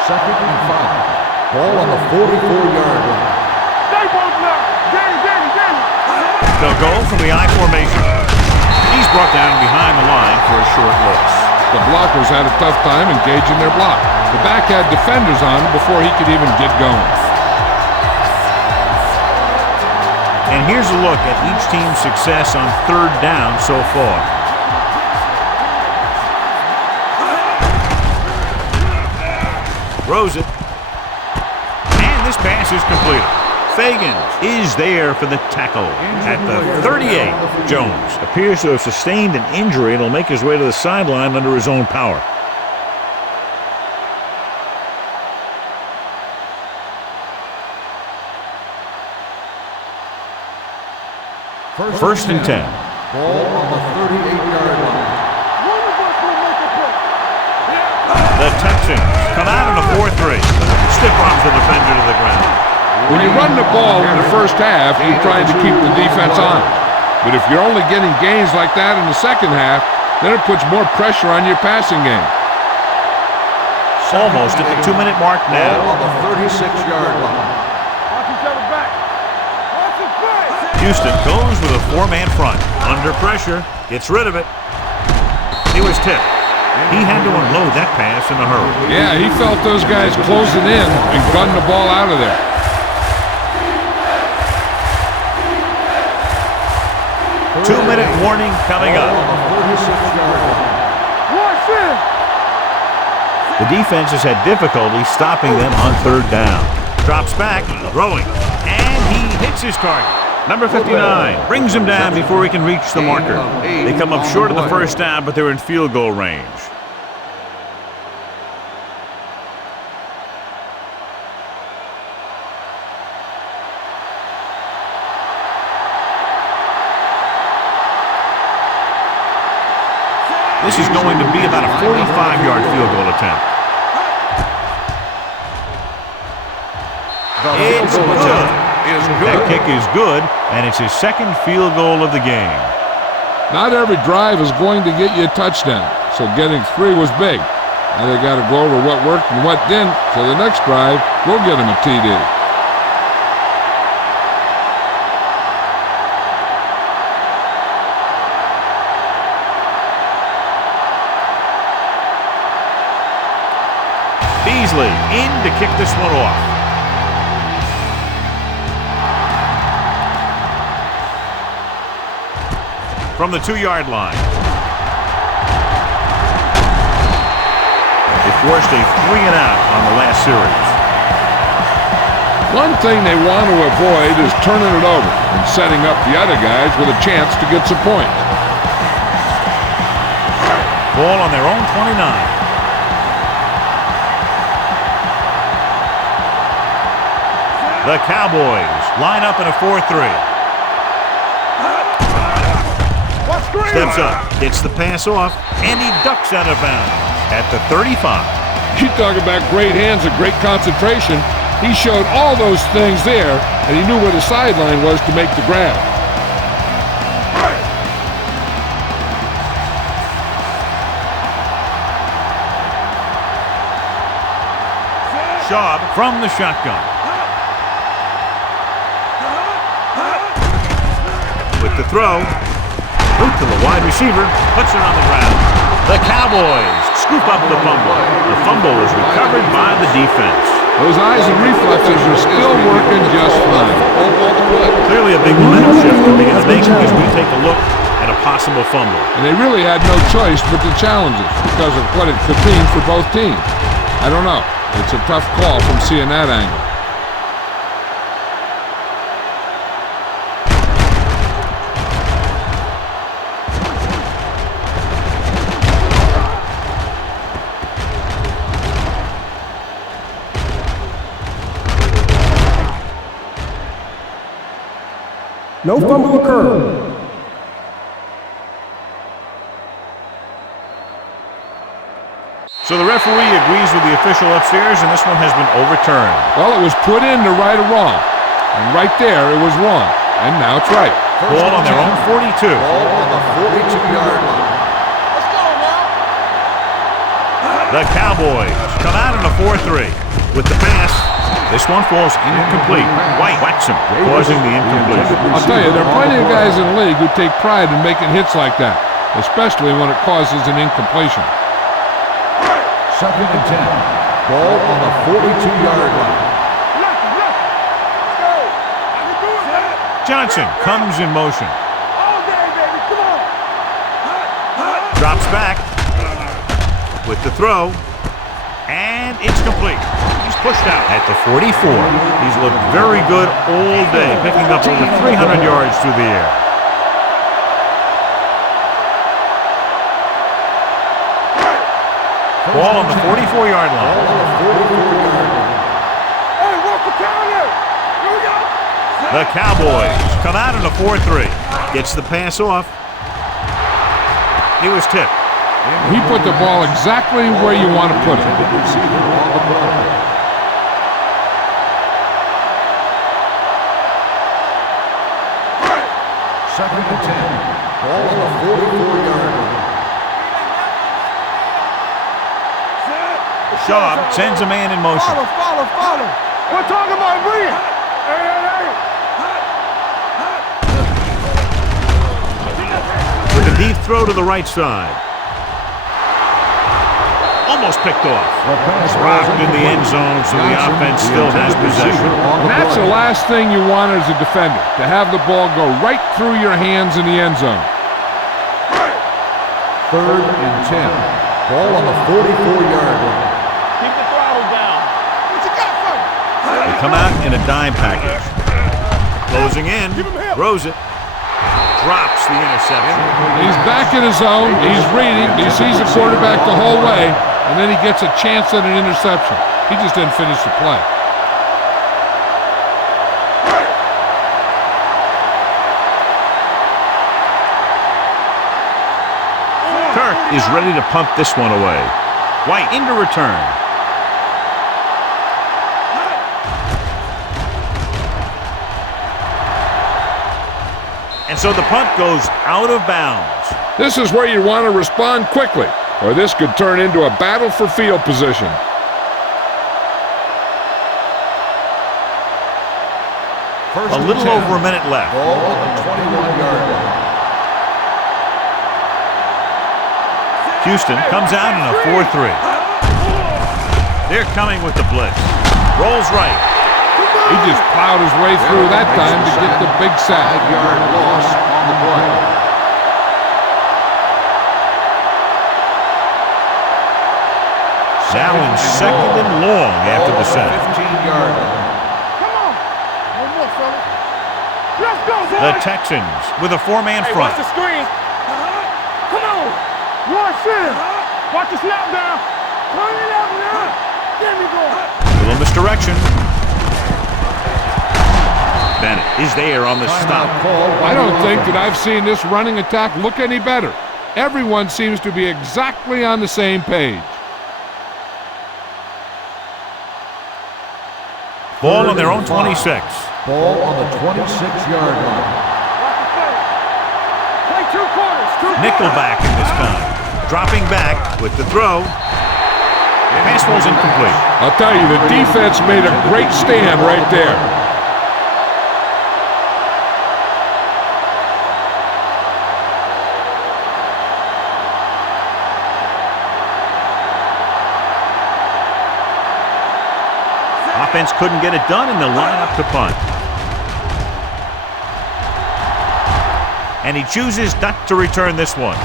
Second and 5. Ball on the 44-yard line. They'll go from the I formation. He's brought down behind the line for a short loss. The blockers had a tough time engaging their block. The back had defenders on him before he could even get going. And here's a look at each team's success on 3rd down so far. Throws it. And this pass is completed. Fagans is there for the tackle at the 38. Jones appears to have sustained an injury and will make his way to the sideline under his own power. First and 10. Ball on the 38-yard line. The Texans come out in a 4-3. Stiff arms the defender to the ground. When you run the ball in the first half, you're trying to keep the defense on. But if you're only getting gains like that in the second half, then it puts more pressure on your passing game. Almost at the 2-minute mark now. Ball on the 36-yard line. Houston goes with a 4-man front. Under pressure, gets rid of it. He was tipped. He had to unload that pass in a hurry. Yeah, he felt those guys closing in and gunned the ball out of there. Two-minute warning coming up. The defense has had difficulty stopping them on 3rd down. Drops back, throwing, and he hits his target. Number 59 brings him down before he can reach the marker. They come up short of the first down, but they're in field goal range. This is going to be about a 45-yard field goal attempt. It's good. That kick is good, and it's his 2nd field goal of the game. Not every drive is going to get you a touchdown, so getting 3 was big. Now they got to go over what worked and what didn't, so the next drive will get him a TD. Beasley in to kick this one off. From the 2-yard line. They forced a 3-and-out on the last series. One thing they want to avoid is turning it over and setting up the other guys with a chance to get some points. Ball on their own 29. The Cowboys line up in a 4-3. Steps up, gets the pass off, and he ducks out of bounds at the 35. You talk about great hands and great concentration. He showed all those things there, and he knew where the sideline was to make the grab. Schaub from the shotgun. With the throw, boot to the wide receiver, puts it on the ground. The Cowboys scoop up the fumble. The fumble is recovered by the defense. Those eyes and reflexes are still working just fine. Clearly a big momentum shift coming in the making as we take a look at a possible fumble. And they really had no choice but to challenge it because of what it could mean for both teams. I don't know. It's a tough call from seeing that angle. No fumble occurred. So the referee agrees with the official upstairs, and this one has been overturned. Well, it was put in to right a wrong. And right there, it was wrong. And now it's right. Ball on their own 42. Ball on the 42-yard line. Let's go now. The Cowboys come out in a 4-3. With the pass, this one falls incomplete. White whacks him, causing the incompletion. I'll tell you, there are plenty of guys in the league who take pride in making hits like that, especially when it causes an incompletion. 2nd and 10. Ball on the 42-yard line. Johnson comes in motion. All day, baby. Come on. Drops back with the throw, and it's complete. He's pushed out at the 44. He's looked very good all day, picking up over 300 yards through the air. Ball on the 44-yard line. Hey, walk the counter. Here we go. The Cowboys come out in a 4-3. Gets the pass off. He was tipped. He put the ball exactly where you want to put it. 2nd and 10. Ball on the 44-yard line. Schaub sends a man in motion. Follow. We're talking about Rhea. Hey. With a deep throw to the right side. Almost picked off. Rocked in the end zone, so the offense still has possession. And that's the last thing you want as a defender, to have the ball go right through your hands in the end zone. 3rd and 10. Ball on the 44-yard line. Keep the throttle down. What you got for me? They come out in a dime package. Closing in, throws it, drops the interception. He's back in his zone, he's reading, he sees the quarterback the whole way, and then he gets a chance at an interception. He just didn't finish the play. Kirk is ready to punt this one away. White into return. And so the punt goes out of bounds. This is where you want to respond quickly, or this could turn into a battle for field position. A little over a minute left. Ball on the 21-yard line. Houston comes out in a 4-3. They're coming with the blitz. Rolls right. He just plowed his way through that time to get the big sack. 5-yard loss on the play. Now in 2nd and long after the sack. 15-yard line. Come on, fella. Let's go, boys. The Texans with a four-man front. Watch the screen. Come on. Watch this. Watch the snap down. Turn it up now. There we go. A little misdirection. Bennett is there on the stop. I don't think that I've seen this running attack look any better. Everyone seems to be exactly on the same page. Ball on their own 26. Ball on the 26-yard line. Play 2 quarters. Nickelback at this time. Dropping back with the throw. The pass was incomplete. I'll tell you, the defense made a great stand right there. Offense couldn't get it done, and they'll line up to punt. And he chooses not to return this one.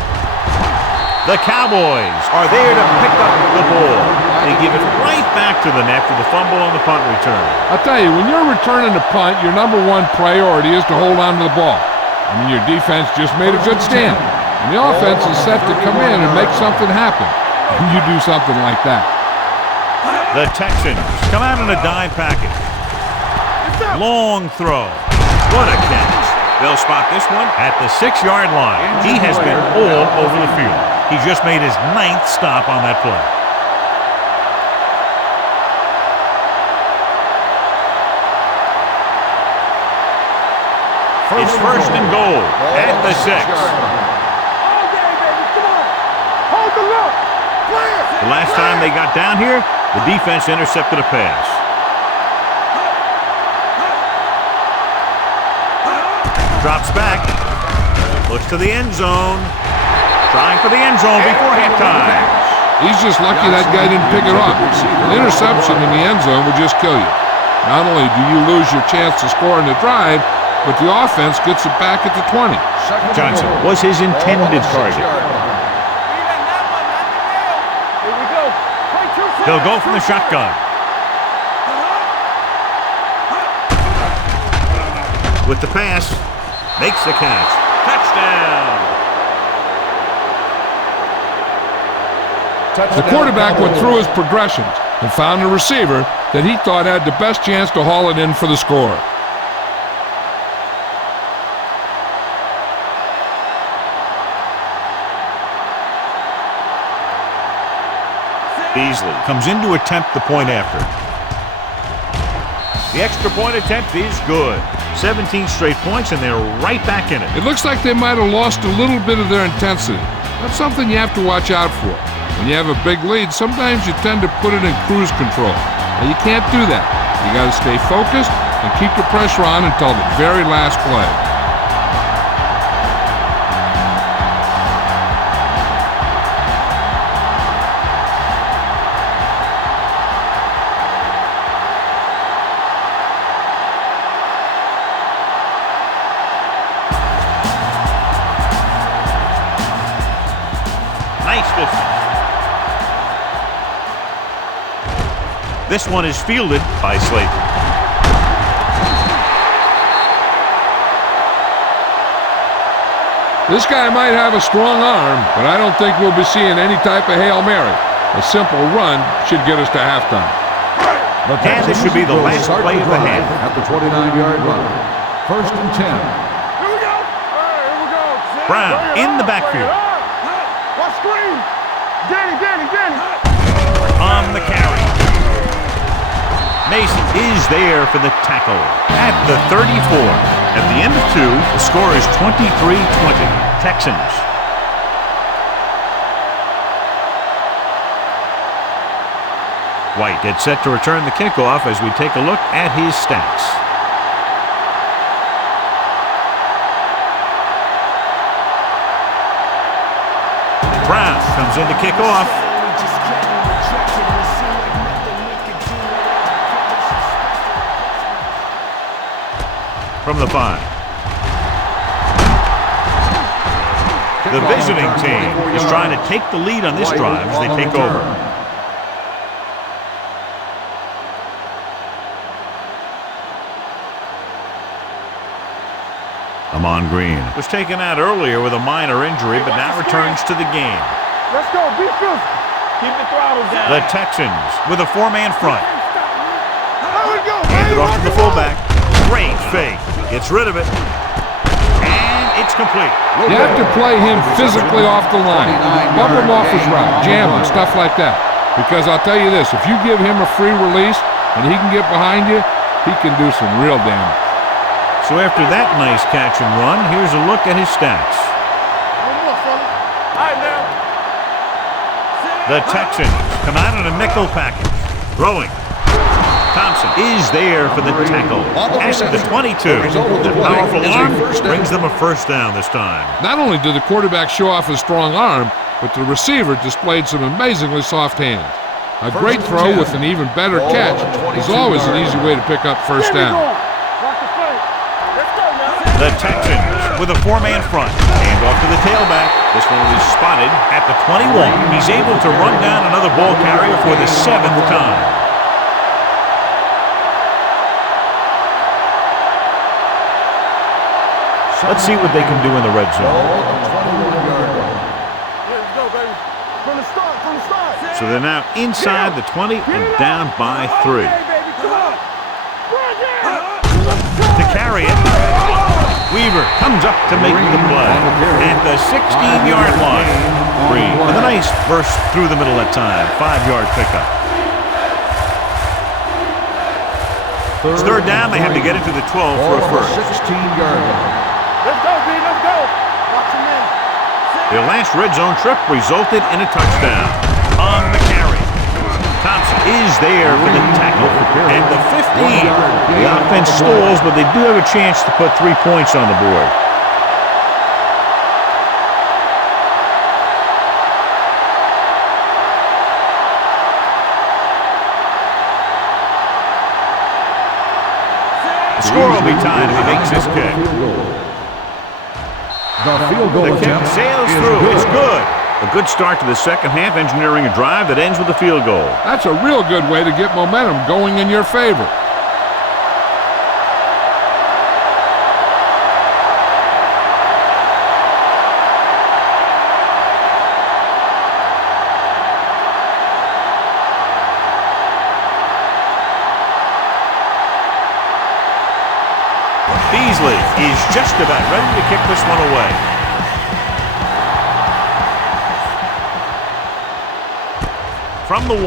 The Cowboys are there to pick up the ball. They give it right back to the net for the fumble on the punt return. I'll tell you, when you're returning a punt, your number one priority is to hold on to the ball. I mean, your defense just made a good stand. And the offense is set to come in and make something happen. And you do something like that. The Texans come out in a dime package. Long throw. What a catch. They'll spot this one at the 6-yard line. He has been all over the field. He just made his 9th stop on that play. It's first and goal at the 6. Hold the look. Clear. The last time they got down here, the defense intercepted a pass. Drops back. Looks to the end zone. Trying for the end zone before halftime. He's just lucky that guy didn't pick it off. An interception in the end zone would just kill you. Not only do you lose your chance to score in the drive, but the offense gets it back at the 20. Johnson was his intended target. He'll go from the shotgun. With the pass, makes the catch. Touchdown! The quarterback went through his progressions and found a receiver that he thought had the best chance to haul it in for the score. Beasley comes in to attempt the point after. The extra point attempt is good. 17 straight points, and they're right back in it. It looks like they might have lost a little bit of their intensity. That's something you have to watch out for. When you have a big lead, sometimes you tend to put it in cruise control. And you can't do that. You got to stay focused and keep the pressure on until the very last play. Nice distance. This one is fielded by Slayton. This guy might have a strong arm, but I don't think we'll be seeing any type of Hail Mary. A simple run should get us to halftime. And this should be the last play of the half. At the 29-yard line. First and 10. Here we go. Here we go. Brown in the backfield. What screen? Danny. On the carry. Mason is there for the tackle at the 34. At the end of 2, the score is 23-20. Texans. White gets set to return the kickoff as we take a look at his stats. Brown comes in to kick off. From the 5. The visiting team is trying to take the lead on this drive as they take over. Ahman Green was taken out earlier with a minor injury, but now returns to the game. Let's go. Be physical. Keep the throttle down. The Texans with a 4-man front. There we go, Hand it baby. off to the fullback. Great fake. Gets rid of it. And it's complete. You have to play him physically off the line. Bump him off his route, jam him, stuff like that. Because I'll tell you this, if you give him a free release and he can get behind you, he can do some real damage. So after that nice catch and run, here's a look at his stats. One more, fella. All right, now. The Texans come out in a nickel package. Throwing. Thompson is there for the tackle. At the 22. The powerful arm brings them a first down this time. Not only did the quarterback show off his strong arm, but the receiver displayed some amazingly soft hands. A great throw with an even better catch is always an easy way to pick up first down. Watch the play. Let's go now. The Texans with a 4-man front. Hand off to the tailback. This one is spotted at the 21. He's able to run down another ball carrier for the 7th time. Let's see what they can do in the red zone. Let's go, baby. From the start, from the start. So they're now inside the 20 and down by 3. Hey, baby, come on. Run down. To carry it, Weaver comes up to make the play at the 16-yard line. Green with a nice burst through the middle that time. 5-yard pickup. It's third down. They have to get it to the 12 for a first. 16-yard line. Let's go, B. Let's go. Watch him in. Their last red zone trip resulted in a touchdown. On the carry, Thompson is there for the tackle at the 15. The offense stalls, but they do have a chance to put 3 points on the board. The score will be tied if he makes this kick. The field goal The kick attempt sails is through. good. It's good. A good start to the second half, engineering a drive that ends with a field goal. That's a real good way to get momentum going in your favor. Beasley is just about ready to kick this one away. From the 1.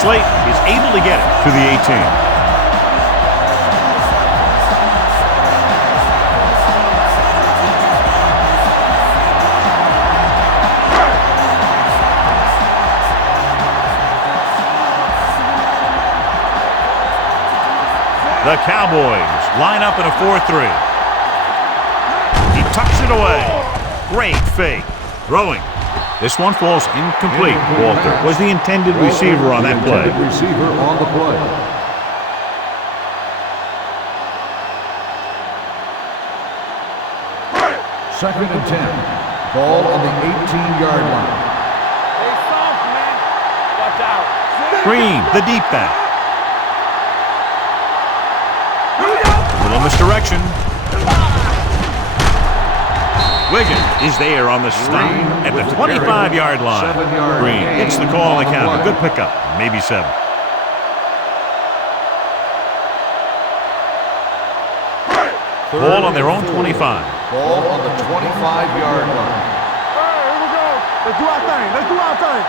Slate is able to get it to the 18. The Cowboys line up in a 4-3. He tucks it away. Great fake. Throwing. This one falls incomplete. Walter was the intended receiver on that play. Receiver on the play. Second and 10. Ball on the 18-yard line. Hey, soft, man. Watch out. Green, the deep back. Little misdirection. Wiggins is there on the stop at the 25-yard line. Green gets the call on the count. A good pickup, maybe 7. Ball on their own 25. Ball on the 25-yard line. Here we go. Let's do our thing. Let's do our thing.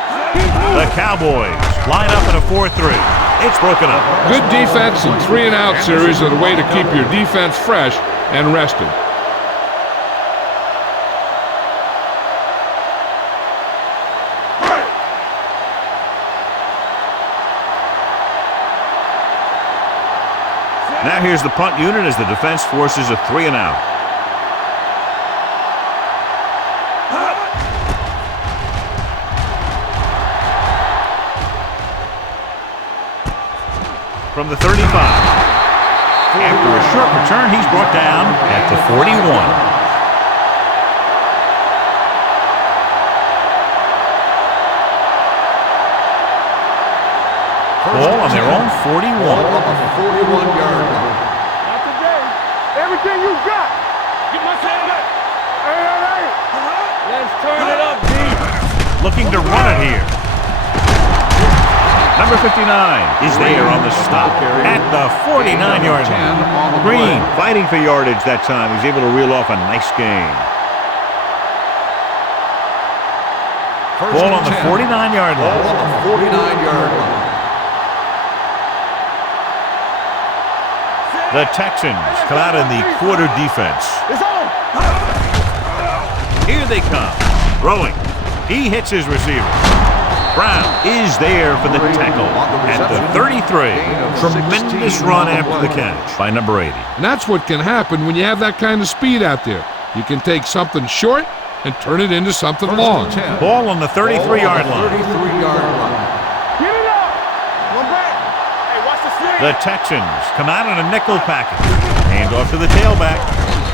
The Cowboys line up in a 4-3. It's broken up. Good defense and 3-and-out series are the way to keep your defense fresh and rested. Now here's the punt unit as the defense forces a 3-and-out. From the 35. After a short return, he's brought down at the 41. Ball on their own 41. Ball on the 41-yard line. Not today. Everything you got. Get my son back. Hey. Let's turn it up, D. Looking to run it here. Number 59 is there on the stop at the 49-yard line. Green fighting for yardage that time. He's able to reel off a nice gain. Ball on the 49-yard line. Ball on the 49-yard line. The Texans come out in the quarter defense. It's on. Here they come. Throwing. He hits his receiver. Brown is there for the tackle at the 33. Tremendous run after the catch by number 80. And that's what can happen when you have that kind of speed out there. You can take something short and turn it into something long. Ball on the 33-yard line. 33-yard line. Get it up. One back. Hey, watch the swing. The Texans come out in a nickel package. Hand off to the tailback.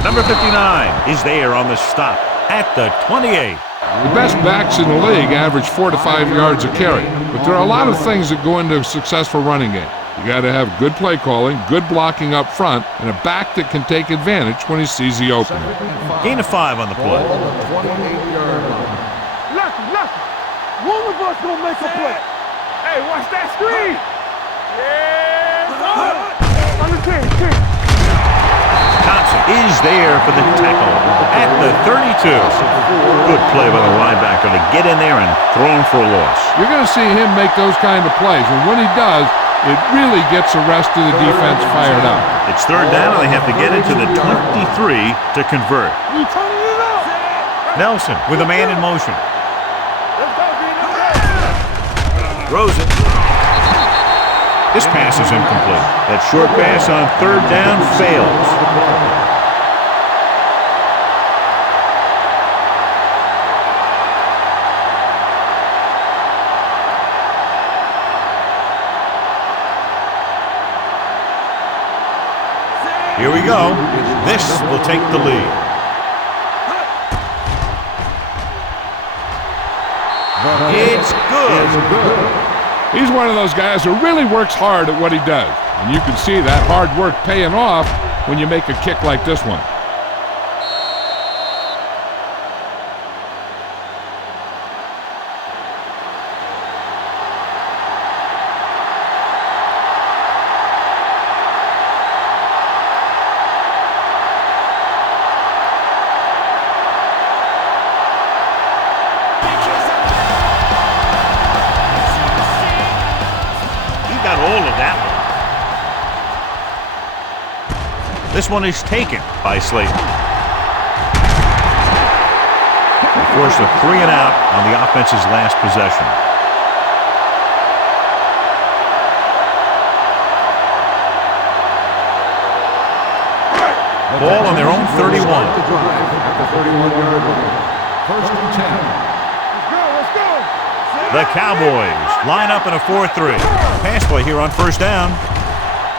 Number 59 is there on the stop at the 28. The best backs in the league average 4 to 5 yards a carry, but there are a lot of things that go into a successful running game. You got to have good play calling, good blocking up front, and a back that can take advantage when he sees the opening. Gain of 5 on the play. Ball on the 28-yard line. Lucky. One of us gonna make a play. Hey, watch that screen. Yeah. On the 10. Thompson is there for the tackle at the 32. Good play by the linebacker to get in there and throw him for a loss. You're going to see him make those kind of plays, and when he does, it really gets the rest of the defense fired up. It's third down, and they have to get it to the 23 to convert. We turning it up. Nelson with a man in motion. Let's go, D. Throws it. This pass is incomplete. That short pass on third down fails. Here we go. This will take the lead. It's good. He's one of those guys who really works hard at what he does. And you can see that hard work paying off when you make a kick like this one. This one is taken by Slayton. They forced a 3 and out on the offense's last possession. Ball on their own 31. At the 31-yard line. First and 10. Let's go. The Cowboys line up in a 4-3. Pass play here on first down.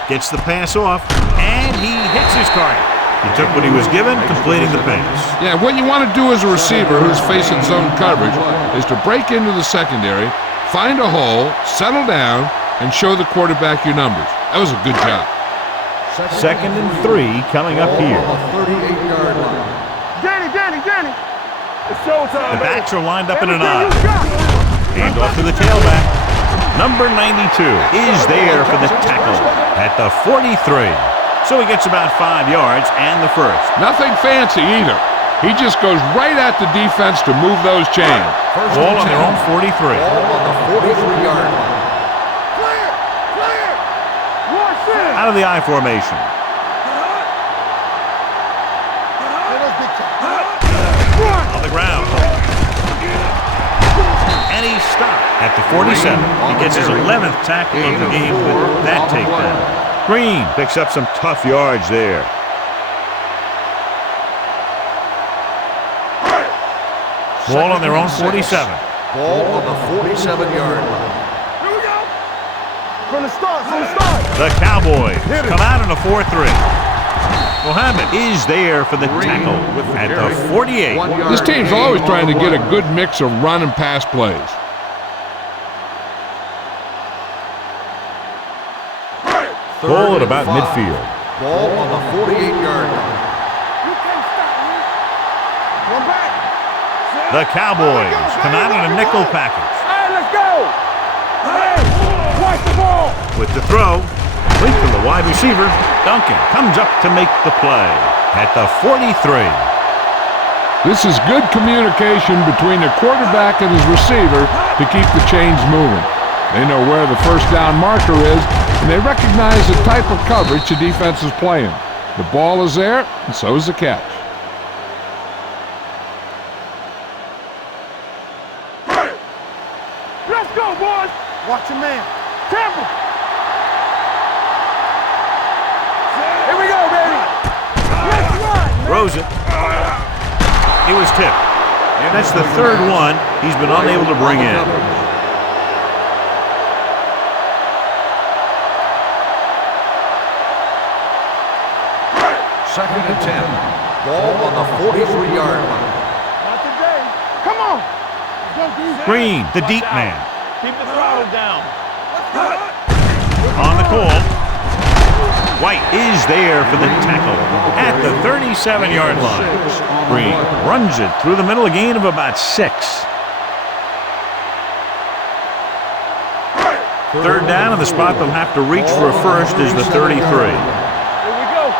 Gets the pass off, and he hits his target. He took what he was given, completing the pass. Yeah, what you want to do as a receiver who's facing zone coverage is to break into the secondary, find a hole, settle down, and show the quarterback your numbers. That was a good job. Second and 3 coming up here. On the 38-yard line. Danny. It's showtime. The backs are lined up in an Everything eye. you got. Hand off to the tailback. Number 92 is there for the tackle at the 43. So he gets about 5 yards and the first. Nothing fancy either. He just goes right at the defense to move those chains. Ball on their own 43. Ball on the 43-yard line. Clear. Watch this. Out of the I formation. On the ground. And he stopped at the 47. He gets his 11th tackle of the game with that takedown. Green picks up some tough yards there. Ball on their own 47. Ball on the 47-yard line. Here we go. From the start. The Cowboys come out in a 4-3. Mohammed is there for the tackle at the 48. This team's always trying to get a good mix of run and pass plays. Ball at about midfield. Ball on the 48-yard line. You can't stop me. Come back. The Cowboys come out in a nickel package. All right, let's go. Hey, watch the ball. With the throw, complete to the wide receiver. Duncan comes up to make the play at the 43. This is good communication between the quarterback and his receiver to keep the chains moving. They know where the first down marker is, and they recognize the type of coverage the defense is playing. The ball is there, and so is the catch. Let's go, boys. Watch your man. Temple. Here we go, baby. Let's run, man. Throws it. He was tipped. And that's the third one he's been unable to bring in. Second and 10. Ball on the 43-yard line. Not today. Come on. Let's go, dude. Green, the deep man. Keep the throttle down. On the call. White is there for the tackle at the 37-yard line. Green runs it through the middle, a gain of about 6. Third down, and the spot they'll have to reach for a first is the 33. Here we go.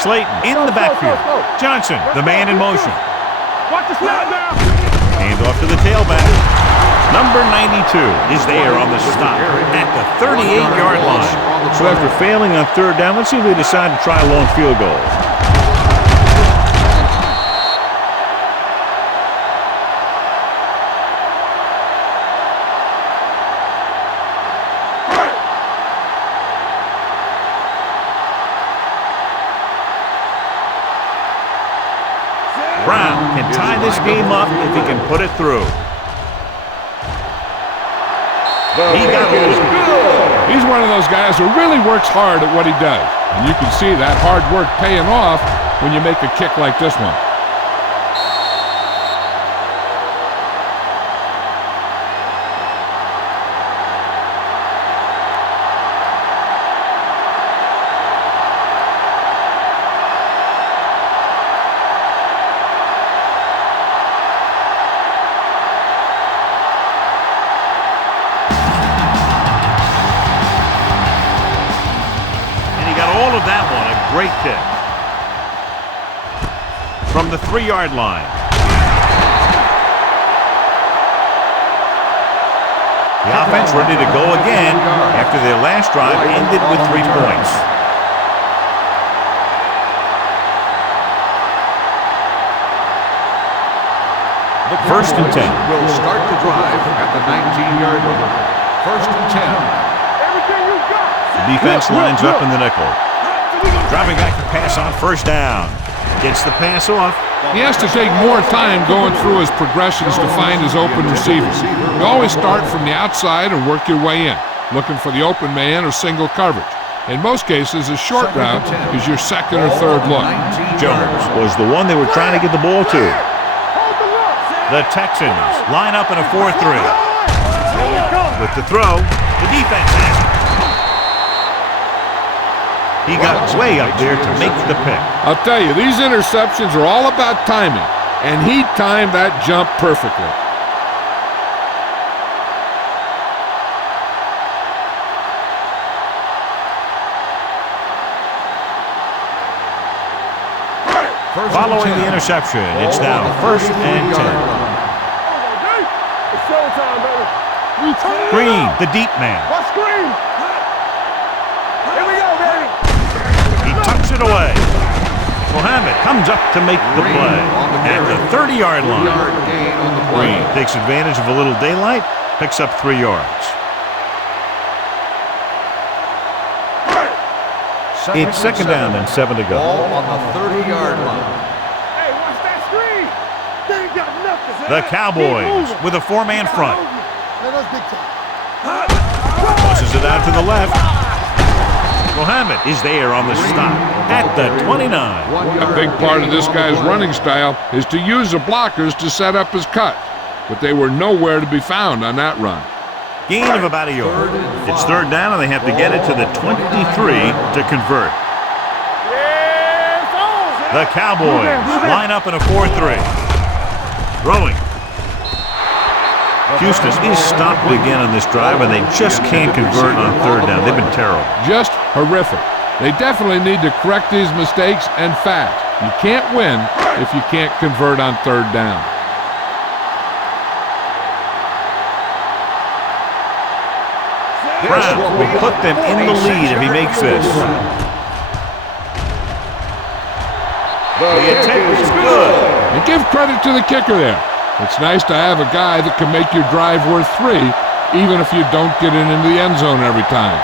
Slayton in the backfield. Johnson, the man in motion. Watch the snap down. Hand off to the tailback. Number 92 is there on the stop at the 38-yard line. So after failing on third down, let's see if they decide to try a long field goal. Brown can tie this game up if he can put it through. He got it. He's one of those guys who really works hard at what he does. And you can see that hard work paying off when you make a kick like this one. All of that one, a great kick. From the 3-yard line. The offense ready to go again after their last drive ended with 3 points. The First and 10. Will start the drive at the 19-yard line. First and 10. Everything you got. The defense lines up in the nickel. Dropping back to pass on first down. Gets the pass off. He has to take more time going through his progressions to find his open receivers. You always start from the outside and work your way in, looking for the open man or single coverage. In most cases, a short route is your second or third look. Jones was the one they were trying to get the ball to. The Texans line up in a 4-3. With the throw, the defense has it. He got way up there to make the pick. I'll tell you, these interceptions are all about timing, and he timed that jump perfectly. Following the interception, it's now first and 10. It's showtime, baby. Green, the deep man. What's Green? Here we go, baby. He tucks it away. Mohammed comes up to make the play at the 30-yard line. Green takes advantage of a little daylight, picks up 3 yards. It's second down and 7 to go. Ball on the 30-yard line. Hey, watch that screen. They ain't got nothing. The Cowboys with a 4-man front. Let us dictate. Tosses it out to the left. Mohammed is there on the stop at the 29. A big part of this guy's running style is to use the blockers to set up his cut, but they were nowhere to be found on that run. Gain of about a yard. It's third down, and they have to get it to the 23 to convert. The Cowboys line up in a 4-3. Throwing. Houston is stopped again on this drive, and they just can't convert on third down. They've been terrible. Just horrific. They definitely need to correct these mistakes, and fast. You can't win if you can't convert on third down. Brown will put them in the lead if he makes this. The attempt is good. And give credit to the kicker there. It's nice to have a guy that can make your drive worth 3, even if you don't get it into the end zone every time.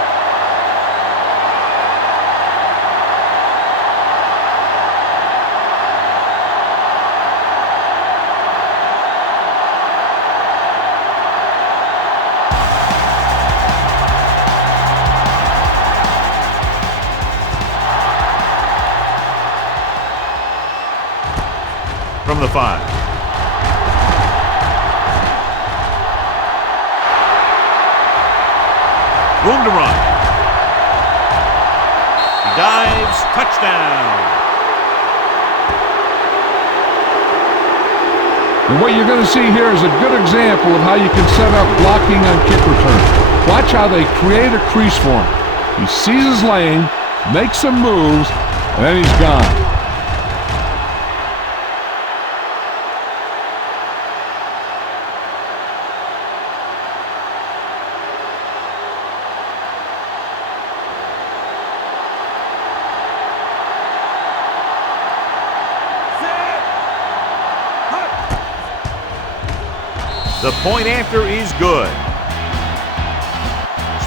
From the 5. Room to run. He dives. Touchdown. And what you're going to see here is a good example of how you can set up blocking on kick return. Watch how they create a crease for him. He sees his lane, makes some moves, and then he's gone. The point after is good.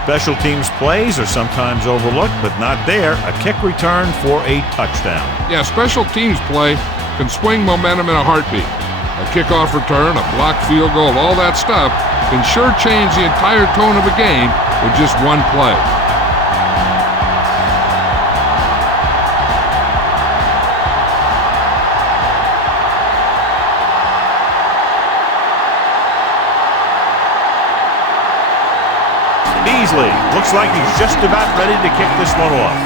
Special teams plays are sometimes overlooked, but not there. A kick return for a touchdown. Yeah, special teams play can swing momentum in a heartbeat. A kickoff return, a blocked field goal, all that stuff can sure change the entire tone of a game with just one play. Beasley looks like he's just about ready to kick this one off.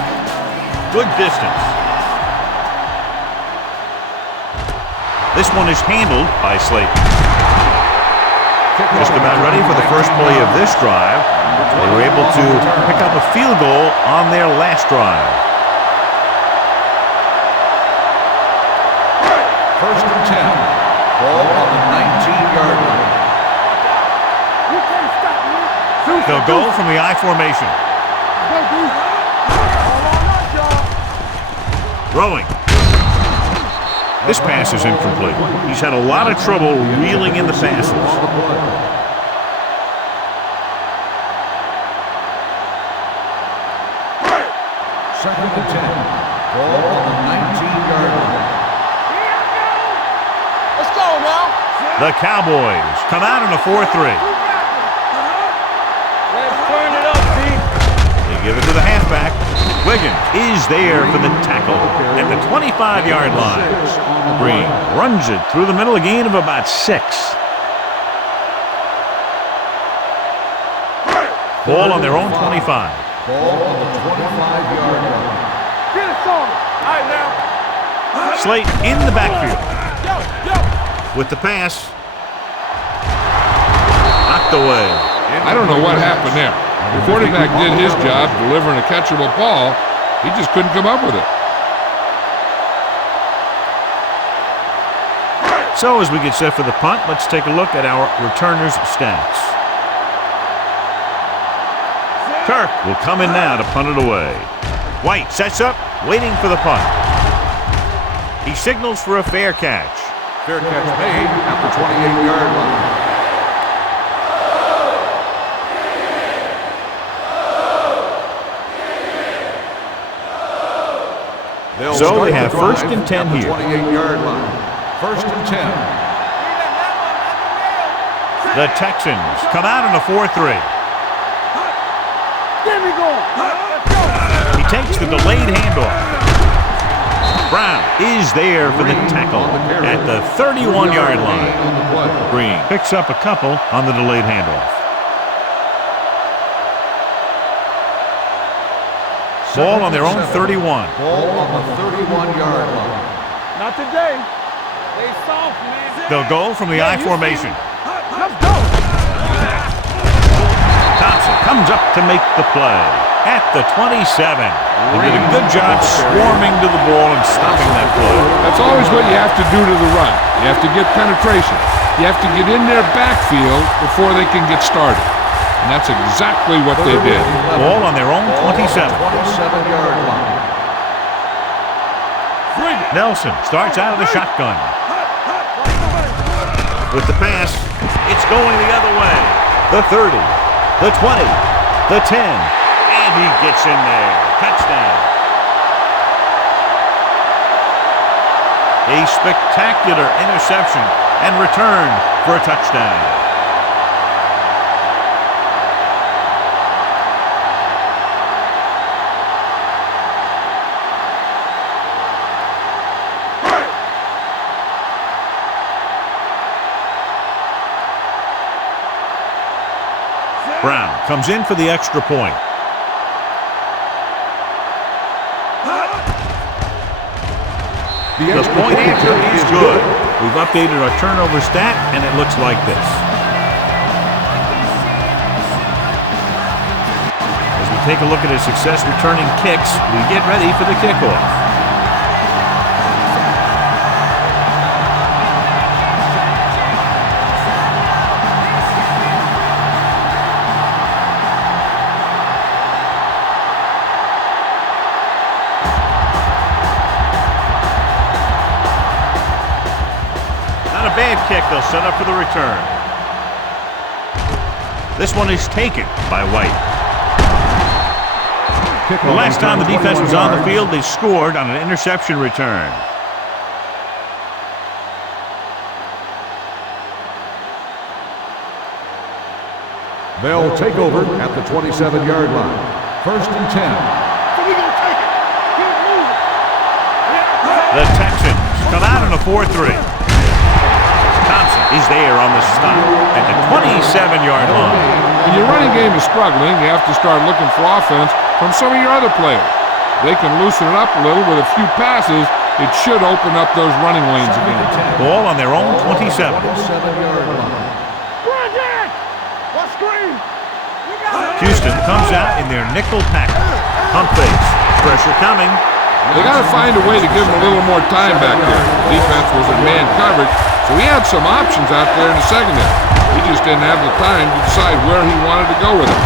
Good distance. This one is handled by Slayton. Just about ready for the first play of this drive. They were able to pick up a field goal on their last drive. First and 10. Ball on the 19-yard line. They'll go from the I formation. Throwing. This pass is incomplete. He's had a lot of trouble reeling in the passes. Second and 10. Ball on the 19-yard line. Let's go now. The Cowboys come out in a 4-3. Turn it up, Pete. They give it to the halfback. Wiggins is there for the tackle at the 25-yard line. Green runs it through the middle, a gain of about 6. Ball on their own 25. Ball on the 25-yard line. Get it on. All right, now. Slate in the backfield. With the pass. Knocked away. I don't know what happened there. The quarterback did his job delivering a catchable ball. He just couldn't come up with it. So as we get set for the punt, let's take a look at our returners' stats. Kirk will come in now to punt it away. White sets up, waiting for the punt. He signals for a fair catch. Fair catch made at the 28-yard line. So they have first and 10 here. 28-yard line. First and 10. The Texans come out in a 4-3. There we go. He takes the delayed handoff. Brown is there for the tackle at the 31-yard line. Green picks up a couple on the delayed handoff. Ball on their own 31. Ball on the 31-yard line. Not today. They soft, man. They'll go from the I formation. Let's go. Thompson comes up to make the play at the 27. They did a good job swarming to the ball and stopping that play. That's always what you have to do to the run. You have to get penetration. You have to get in their backfield before they can get started. And that's exactly what they did. Ball on their own 27. 27-yard line. Nelson starts out of the shotgun. With the pass, it's going the other way. The 30, the 20, the 10, and he gets in there. Touchdown. A spectacular interception and return for a touchdown. Brown comes in for the extra point. The point answer is good. We've updated our turnover stat, and it looks like this. As we take a look at his success returning kicks, we get ready for the kickoff. Bad kick, they'll set up for the return. This one is taken by White. The last time the defense was on the field, they scored on an interception return. They'll take over at the 27-yard line. 1st and 10. So we gonna take it. Keep moving. The Texans come out in a 4-3. Thompson is there on the stop at the 27-yard line. When your running game is struggling, you have to start looking for offense from some of your other players. They can loosen it up a little with a few passes. It should open up those running lanes again. Ball on their own 27. 27-yard line. Run, Jack! What screen? Houston comes out in their nickel package. Pump fakes. Pressure coming. They got to find a way to give him a little more time back there. The defense was in man coverage, so he had some options out there in the secondary. He just didn't have the time to decide where he wanted to go with it.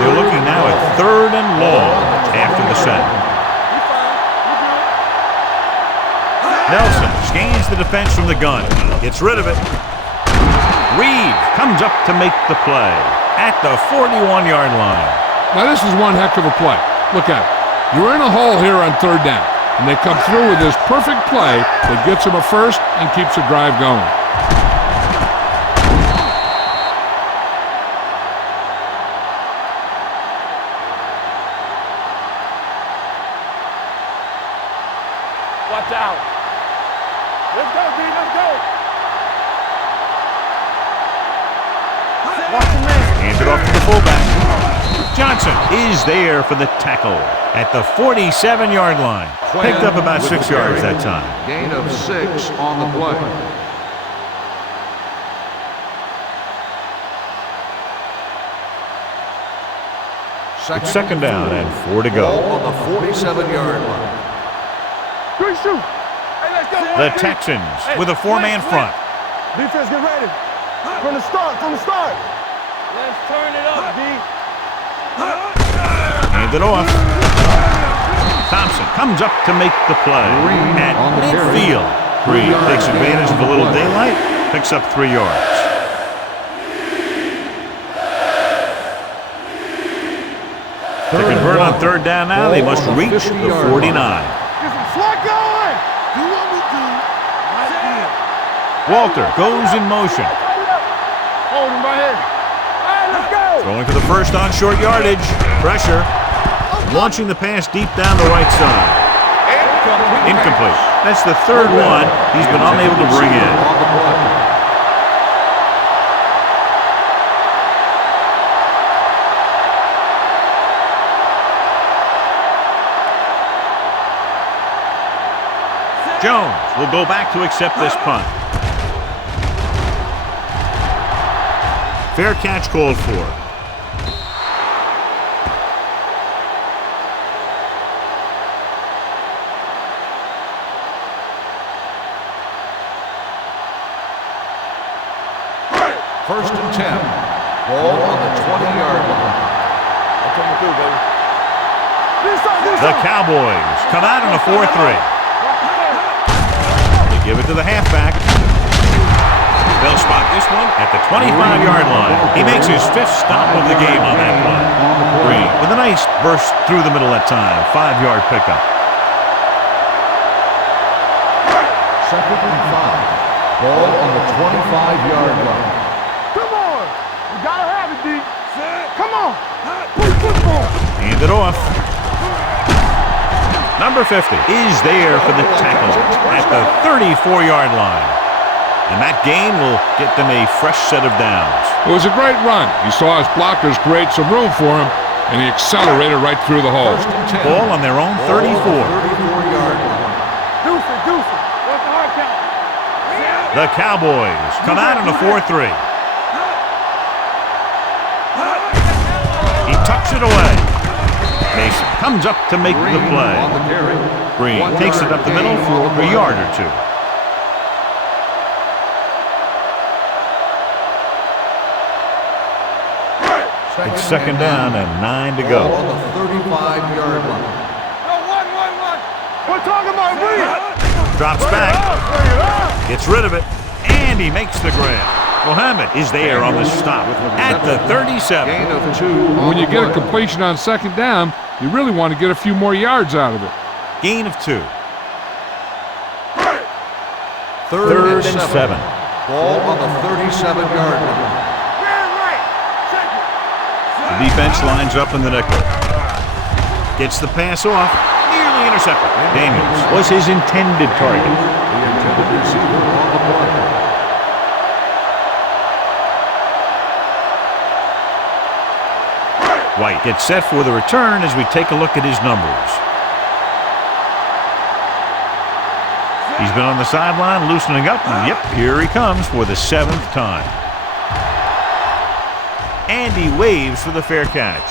They're looking now at 3rd and long after the set. Nelson scans the defense from the gun. Gets rid of it. Reed comes up to make the play at the 41-yard line. Now this is one heck of a play. Look at it. You're in a hole here on 3rd down, and they come through with this perfect play that gets them a first and keeps the drive going. Watch out. Let's go, B. Let's go. Watch the man. Hands it off to the fullback. Johnson is there for the tackle at the 47-yard line. Picked up about 6 yards that time. Gain of 6 on the play. It's 2nd down and 4 to go. Ball on the 47-yard line. Good shoot. Hey, let's go. The Texans with a 4-man front. Defense, get ready. From the start, Let's turn it up, D. Hand it off. Thompson comes up to make the play at midfield. Reed takes advantage of a little daylight, picks up 3 yards. To convert on 3rd down now, they must reach the 49. Get some slack going. Do what we do. Right here. Walter goes in motion. Hold him right here. All right, let's go. Throwing for the first on short yardage. Pressure. Launching the pass deep down the right side. Incomplete. That's the third one he's been unable to bring in. On the play. Jones will go back to accept this punt. Fair catch called for. First and 10. Ball on the 20-yard line. That's what we do, baby. The Cowboys come out in a 4-3. They give it to the halfback. They'll spot this one at the 25-yard line. He makes his 5th stop of the game on that play. Green with a nice burst through the middle that time. 5-yard pickup. Second and 5. Ball on the 25-yard line. Come on. You gotta have it, D. Come on. Push football. Hand it off. Number 50 is there for the tackle at the 34-yard line. And that gain will get them a fresh set of downs. It was a great run. He saw his blockers create some room for him, and he accelerated right through the hole. First and 10. Ball on their own 34. 34-yard line. Deuce it. What's the hard count? The Cowboys come out in a 4-3. He tucks it away. Mason comes up to make the play. On the carry. Green takes it up the middle for a yard or two. It's second down and 9 to go. Ball on the 35-yard line. No, one. We're talking about Reed. Drops back. Gets rid of it. And he makes the grab. Mohammed is there on the stop at the 37. Gain of 2. When you get a completion on second down, you really want to get a few more yards out of it. Gain of 2. Third and 7. 7. Ball on the 37-yard line. The defense lines up in the nickel. Gets the pass off. Nearly intercepted. Daniels was his intended target. The intended receiver on the play. White gets set for the return as we take a look at his numbers. He's been on the sideline loosening up, and yep, here he comes for the 7th time. And he waves for the fair catch.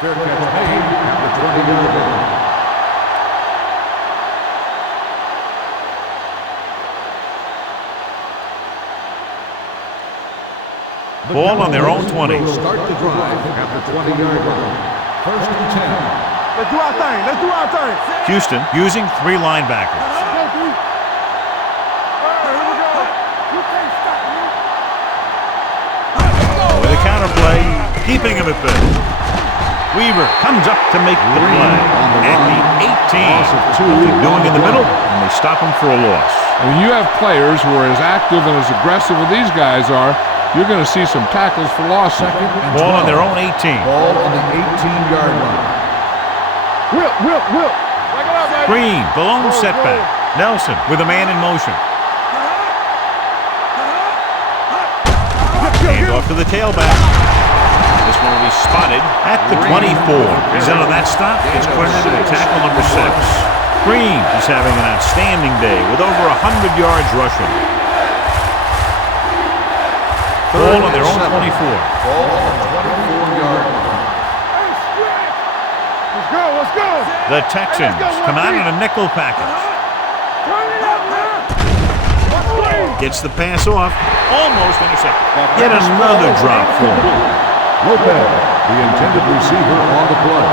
Fair catch made at the 20-yard line. Ball on their own 20. Will start the drive at the 20-yard line. First and 10. Let's do our thing. Houston using 3 linebackers. Go, D. Here we go. You can't stop me. With a counterplay, keeping him at bay. Weaver comes up to make the play at the 18. Nothing doing in the middle, and they stop him for a loss. And when you have players who are as active and as aggressive as these guys are, you're going to see some tackles for losses. Second and Ball on 12. their own 18. Ball on the 18-yard line. Whip. Back it up, baby. Green, the lone setback. Nelson with a man in motion. Hand off to the tailback. This one will be spotted at the 24. He's out of that stop. It's credited to tackle number 6. Green is having an outstanding day with over 100 yards rushing. Ball on their own 24. Ball on the 24-yard line. Let's go. The Texans come out in a nickel package. Turn it up, man. Gets the pass off. Almost intercepted. Yet another drop for him. Lopez, the intended receiver on the play.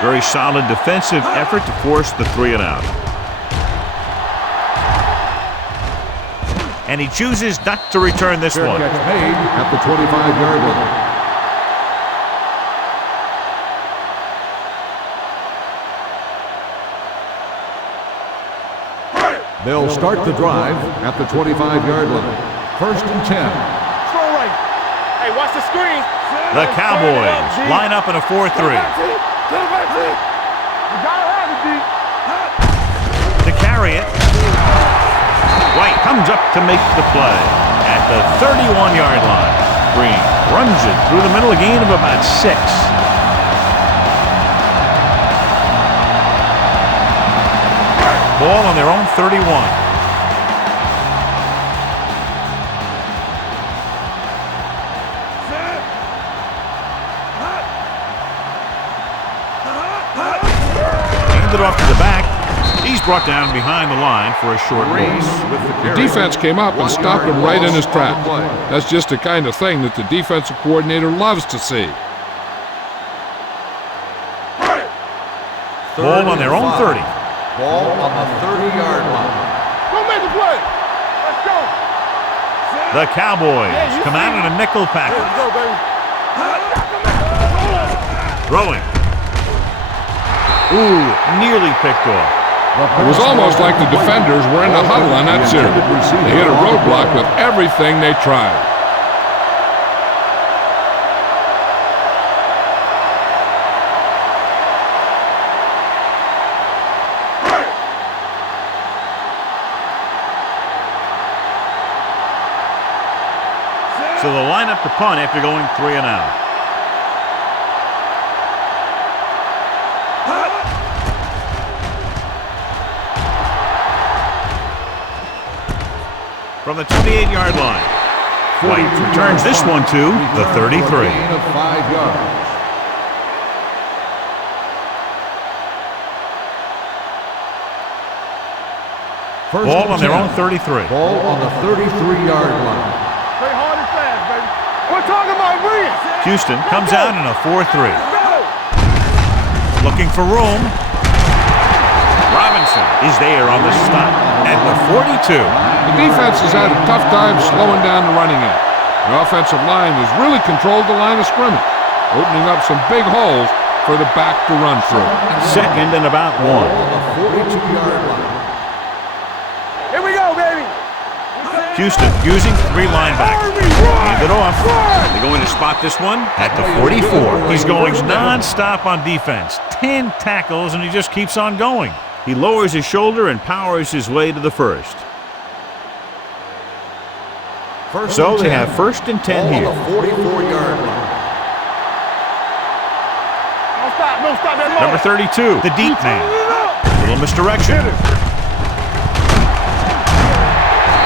Very solid defensive effort to force the 3-and-out. And he chooses not to return this Fair one. catch made at the 25-yard line. They'll start the drive at the 25-yard line. First and 10. Throw right. Hey, watch the screen. The Cowboys line up in a 4-3. You gotta have it, D. To carry it. White comes up to make the play at the 31-yard line. Green runs it through the middle, a gain of about 6. Ball on their own 31. Handed off to the back. He's brought down behind the line for a short race. The defense came up and stopped him right in his tracks. That's just the kind of thing that the defensive coordinator loves to see. Ball on their own 30. Ball on the 30-yard line. Go make the play. Let's go. The Cowboys come out in a nickel package. Let's go, baby. Throwing. Ooh, nearly picked off. It was almost like the defenders were in the huddle on that series. They hit a roadblock with everything they tried. So they'll line up to punt after going 3 and out. From the 28-yard line, White returns this one to the 33. Gain of 5 yards. First Ball and on their 10. own 33. Ball on the 33-yard line. Play hard and fast, baby. We're talking about win. Houston comes out in a 4-3. Looking for room. Robinson is there on the stop at the 42. The defense has had a tough time slowing down the running game. The offensive line has really controlled the line of scrimmage, opening up some big holes for the back to run through. Second and about 1. On the 42-yard line. Here we go, baby. Houston using 3 linebackers. Hand it off. They're going to spot this one at the 44. He's going non-stop on defense. 10 tackles, and he just keeps on going. He lowers his shoulder and powers his way to the first. So they have first and 10 here. On the 44-yard line. Don't stop that Number 32, the deep man. Little misdirection.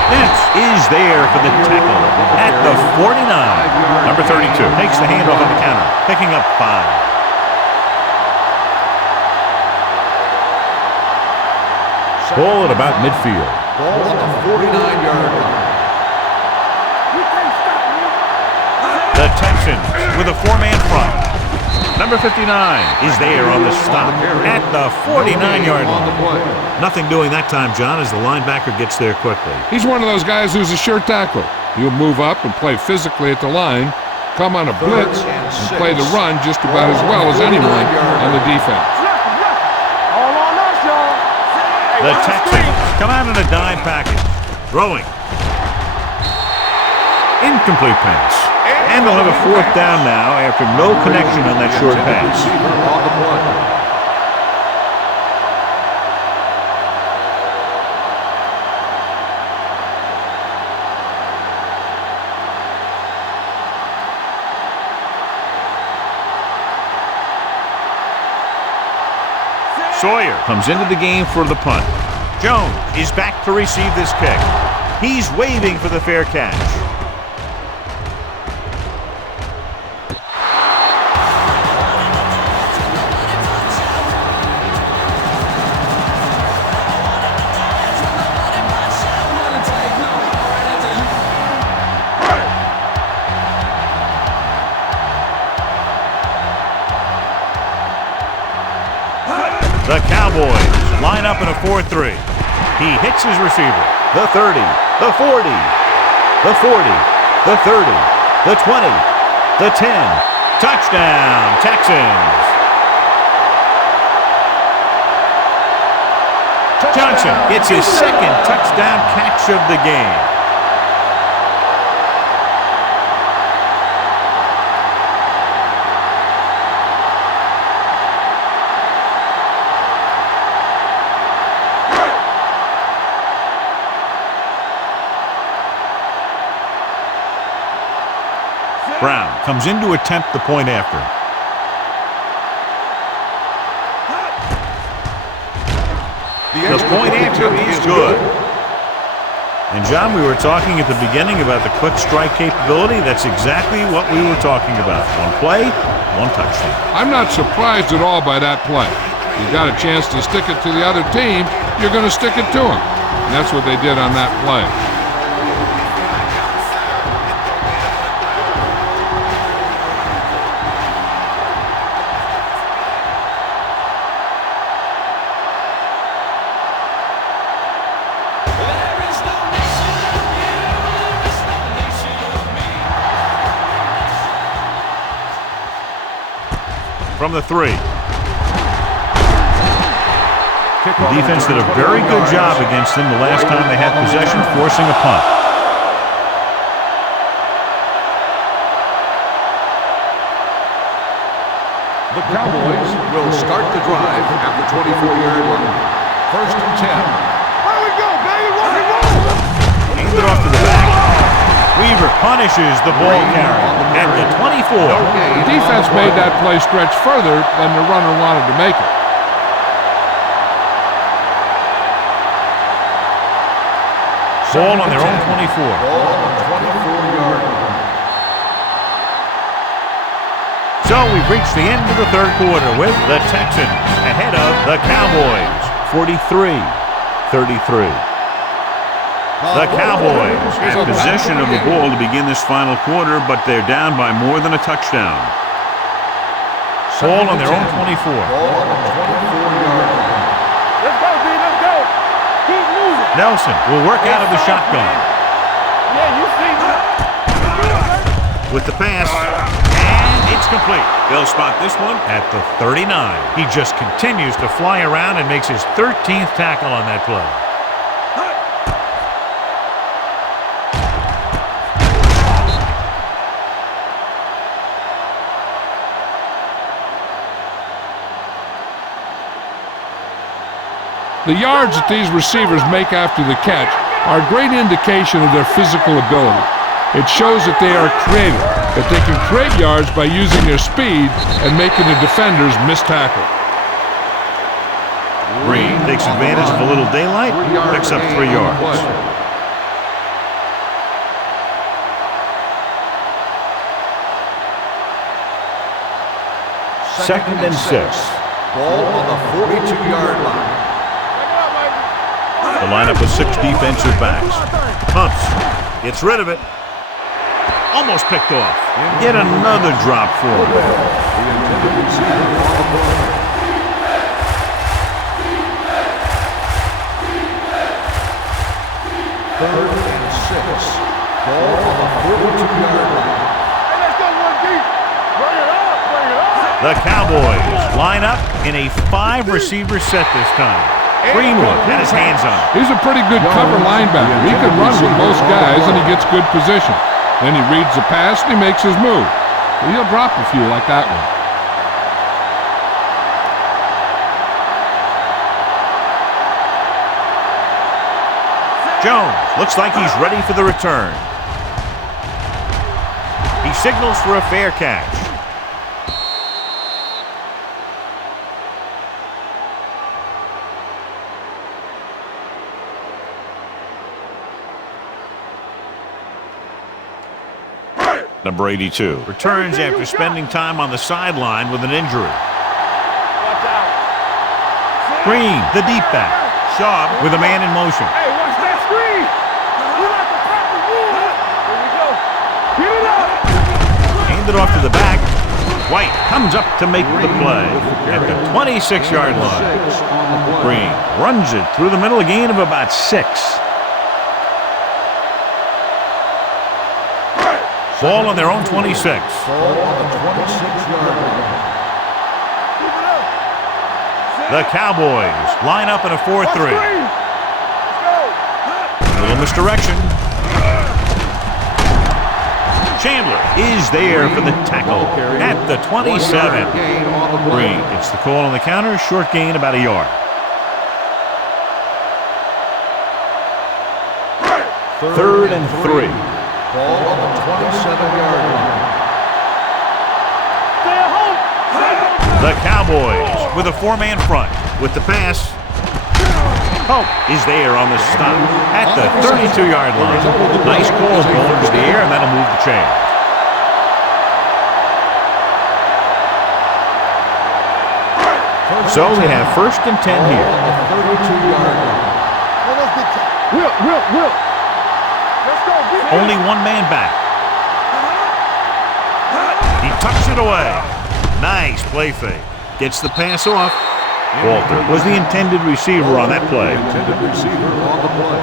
Ince is there for the tackle at the 49. Number 32 takes the handoff on the counter, picking up 5. Ball at about midfield. Ball on the 49-yard line. The Texans with a 4-man front. Number 59 is there on the stop at the 49-yard line. Nothing doing that time, John, as the linebacker gets there quickly. He's one of those guys who's a sure tackler. He'll move up and play physically at the line, come on a blitz, and play the run just about as well as anyone on the defense. All on us, y'all. The Texans come out in a dime package. Throwing. Incomplete pass. And they'll have a 4th down now after no connection on that short pass. On the play. Sawyer comes into the game for the punt. Jones is back to receive this kick. He's waving for the fair catch. The Cowboys line up in a 4-3. He hits his receiver. The 30, the 40, the 40, the 30, the 20, the 10. Touchdown, Texans. Johnson gets his 2nd touchdown catch of the game. Brown comes in to attempt the point after. The point after is good. And, John, we were talking at the beginning about the quick strike capability. That's exactly what we were talking about. One play, one touchdown. I'm not surprised at all by that play. You got a chance to stick it to the other team, you're going to stick it to them. And that's what they did on that play. From the 3. The defense did a very good job against them the last time they had possession, forcing a punt. The Cowboys will start the drive at the 24-yard line. First and 10. Here we go, baby. Rock and roll. Hands it off to the back. Weaver punishes the ball carrier at the 24. The defense made that play stretch further than the runner wanted to make it. Ball on their own 24. Ball on the 24-yard line. So we've reached the end of the third quarter with the Texans ahead of the Cowboys, 43-33. The Cowboys have possession of the ball to begin this final quarter, but they're down by more than a touchdown. Ball on their own 24. Ball on the 24-yard line. Let's go, B. Let's go. Keep moving. Nelson will work out of the shotgun Yeah, you see me. with the pass, and it's complete. They'll spot this one at the 39. He just continues to fly around and makes his 13th tackle on that play. The yards that these receivers make after the catch are a great indication of their physical ability. It shows that they are creative, that they can create yards by using their speed and making the defenders miss tackle. Green takes advantage of a little daylight, picks up 3 yards. Second and 6. Ball on the 42-yard line. The lineup with 6 defensive backs. Pumps. Gets rid of it. Almost picked off. Yet another drop for him. The intended receiver on the play. Third and 6. Ball on the 42-yard line. Hey, let's go one deep. Bring it up. Bring it up. The Cowboys line up in a 5-receiver set this time. Greenwood had his hands on it. He's a pretty good cover linebacker. He can run with most guys, and he gets good position. Then he reads the pass, and he makes his move. But he'll drop a few like that one. Jones looks like he's ready for the return. He signals for a fair catch. Number 82 returns after spending time on the sideline with an injury. Watch out. Green, the deep back. Schaub with a man in motion. Hey, watch that screen. We like the proper move. Here we go. Get it up. Handed off to the back. White comes up to make the play at the 26-yard line. Green runs it through the middle, a gain of about 6. Ball on their own 26. Ball on the 26-yard line. The Cowboys line up in a 4-3. Little misdirection. Chandler is there for the tackle at the 27. Green gets the call on the counter. Short gain, about a yard. Third and 3. Ball on the 27-yard line. The Cowboys with a four-man front. With the pass, Pope is there on the stop at the 32-yard line. Nice ball going to the air, and that'll move the chain. So we have 1st and 10 here. Will. Let's go. Only one man back. He tucks it away. Nice play fake. Gets the pass off. Walter was the intended receiver on that play. Intended receiver on the play.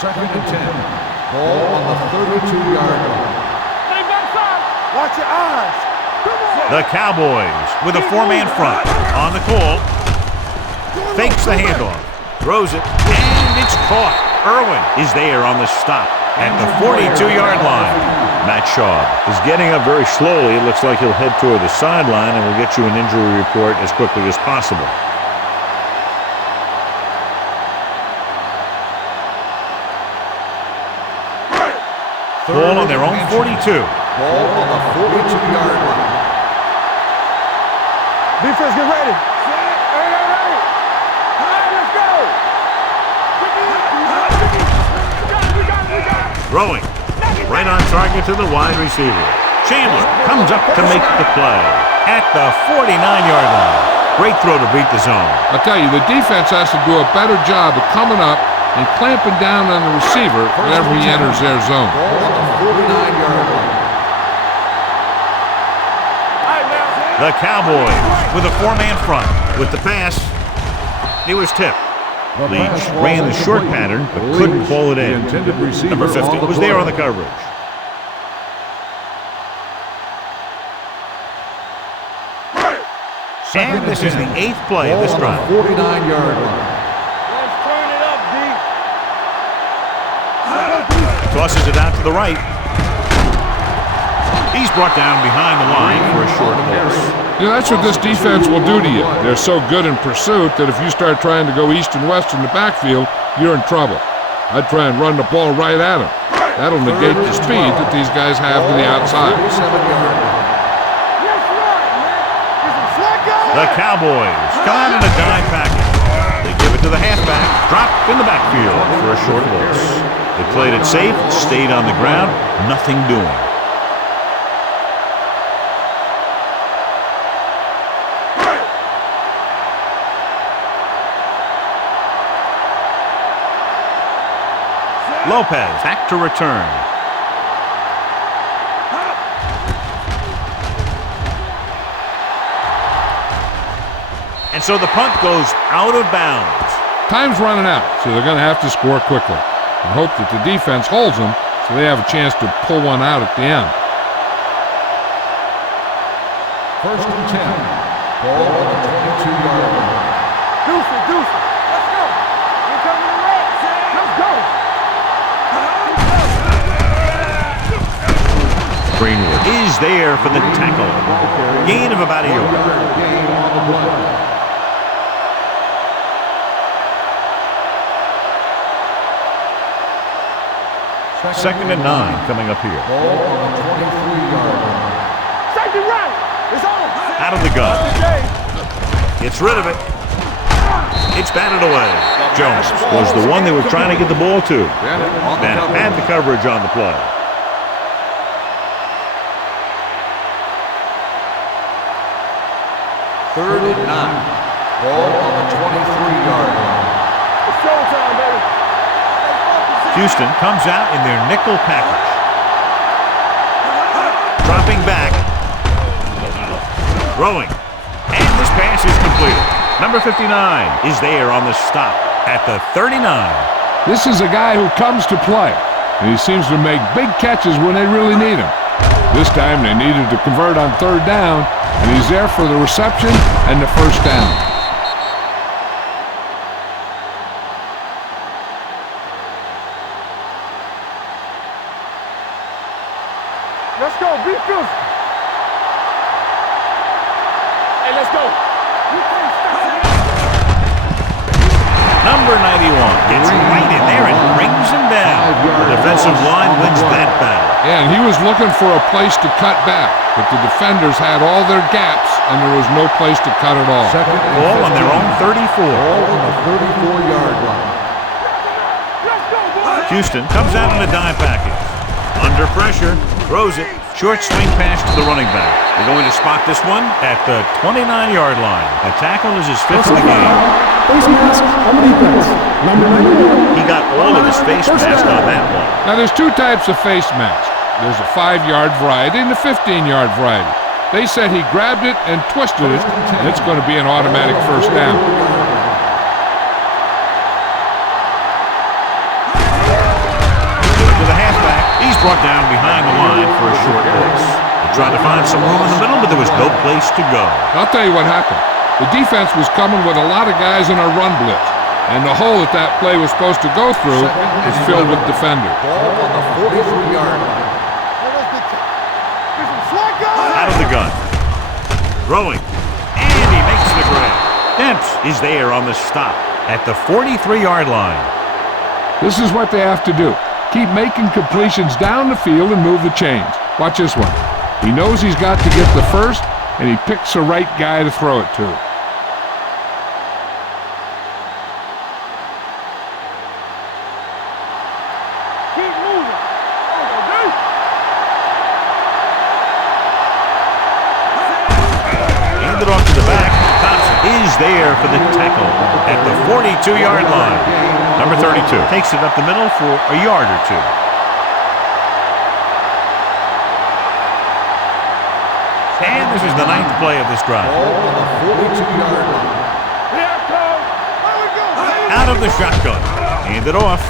Second and 10. Ball on the 32-yard line. Stay backside. Watch your eyes. Come on. The Cowboys with a four-man front. On the call. Fakes the handoff. Throws it. And it's caught. Irwin is there on the stop at the 42-yard line. Matt Schaub is getting up very slowly. It looks like he'll head toward the sideline, and we'll get you an injury report as quickly as possible. Ball on their own 42. Ball on the 42-yard line. Defense, get ready. Ready. All right, let's go. We got it. Throwing. Right on target to the wide receiver. Chandler comes up to make the play at the 49-yard line. Great throw to beat the zone. I'll tell you, the defense has to do a better job of coming up and clamping down on the receiver whenever he enters their zone. Ball on the 49-yard line. The Cowboys with a four-man front. With the pass, it was tipped. Leach ran the short pattern but couldn't pull it in. Number 50 was there on the coverage. And this is the 8th play of this drive. 49-yard line. Let's turn it up, D. Tosses it out to the right. He's brought down behind the line for a short loss. You know, that's what this defense will do to you. They're so good in pursuit that if you start trying to go east and west in the backfield, you're in trouble. I'd try and run the ball right at them. That'll negate the speed that these guys have to the outside. The Cowboys come out in a dime package. They give it to the halfback, dropped in the backfield for a short loss. They played it safe, stayed on the ground, nothing doing. Lopez back to return. And so the punt goes out of bounds. Time's running out, so they're going to have to score quickly and hope that the defense holds them so they have a chance to pull one out at the end. First and 10. Ball on the 22-yard line. Deuce. Let's go. We're coming to red. Let's go. Greenwood is there for the tackle. Gain of about a yard. Gain on the play. Second and 9 coming up here. Ball on the 23-yard line. Safety right. It's on. Out of the gun. Gets rid of it. It's batted away. Jones was the one they were trying to get the ball to. Bennett had the coverage on the play. Third and 9. Ball on the 23-yard line. It's showtime, baby. Houston comes out in their nickel package. Dropping back. Throwing. And this pass is completed. Number 59 is there on the stop at the 39. This is a guy who comes to play, and he seems to make big catches when they really need him. This time they needed to convert on third down, and he's there for the reception and the first down. Let's go. Beat Houston. Hey, let's go. Number 91 gets right in there and brings him down. The defensive offensive line wins that battle. Yeah, and he was looking for a place to cut back, but the defenders had all their gaps, and there was no place to cut at all. Second and Ball on their 15. own 34. Ball on the 34-yard line. Houston comes out in a dime package. Under pressure, throws it. Short swing pass to the running back. They're going to spot this one at the 29-yard line. A tackle is his fifth of the game. Face mask on the defense. Number 91. He got all of his face mask on that one. Now, there's two types of face mask. There's a 5-yard variety and a 15-yard variety. They said he grabbed it and twisted it, and it's going to be an automatic first down. To the halfback, he's brought down behind the line for a short race. They tried to find some room in the middle, but there was no place to go. I'll tell you what happened. The defense was coming with a lot of guys in a run blitz, and the hole that play was supposed to go through is filled with defenders. Ball on the 43-yard line. Out of the gun. Throwing. And he makes the grab. Demps is there on the stop at the 43-yard line. This is what they have to do. Keep making completions down the field and move the chains. Watch this one. He knows he's got to get the first, and he picks the right guy to throw it to. Keep moving. Hand it off to the back. Thompson is there for the tackle at the 42-yard line. Number 32 takes it up the middle for a yard or two. And this is the ninth play of this drive. Ball on the 42-yard line. Out of the shotgun. Hand it off.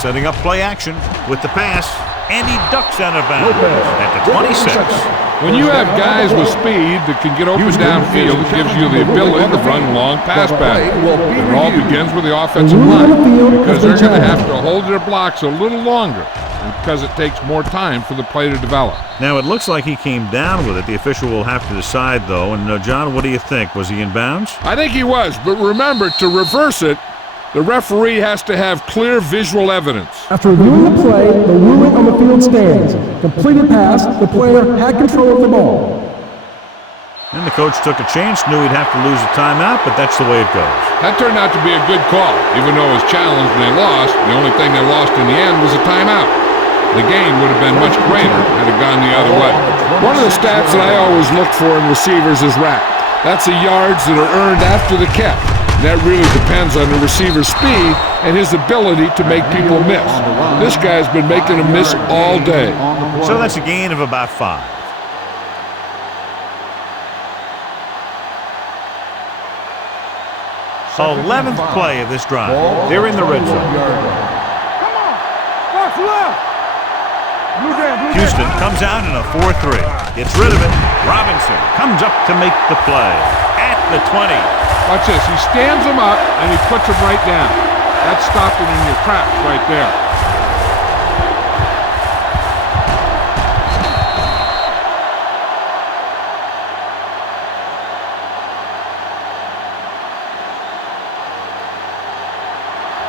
Setting up play action with the pass. And he ducks out of bounds at the 26. When you have guys with speed that can get open downfield, it gives you the ability to run long pass patterns. It all begins with the offensive line, because they're going to have to hold their blocks a little longer, because it takes more time for the play to develop. Now, it looks like he came down with it. The official will have to decide, though. And, John, what do you think? Was he in bounds? I think he was, but remember, to reverse it, the referee has to have clear visual evidence. After reviewing the play, the ruling on the field stands. Completed pass, the player had control of the ball. And the coach took a chance, knew he'd have to lose a timeout, but that's the way it goes. That turned out to be a good call. Even though it was challenged and they lost, the only thing they lost in the end was a timeout. The gain would have been much greater had it gone the other way. One of the stats that I always look for in receivers is RAP. That's the yards that are earned after the catch. That really depends on the receiver's speed and his ability to make people miss. This guy's been making them miss all day. So that's a gain of about 5. So 11th play of this drive. They're in the red zone. Come on. Box left. Houston comes out in a 4-3. Gets rid of it. Robinson comes up to make the play at the 20. Watch this. He stands him up and he puts him right down. That's stopping in your tracks right there.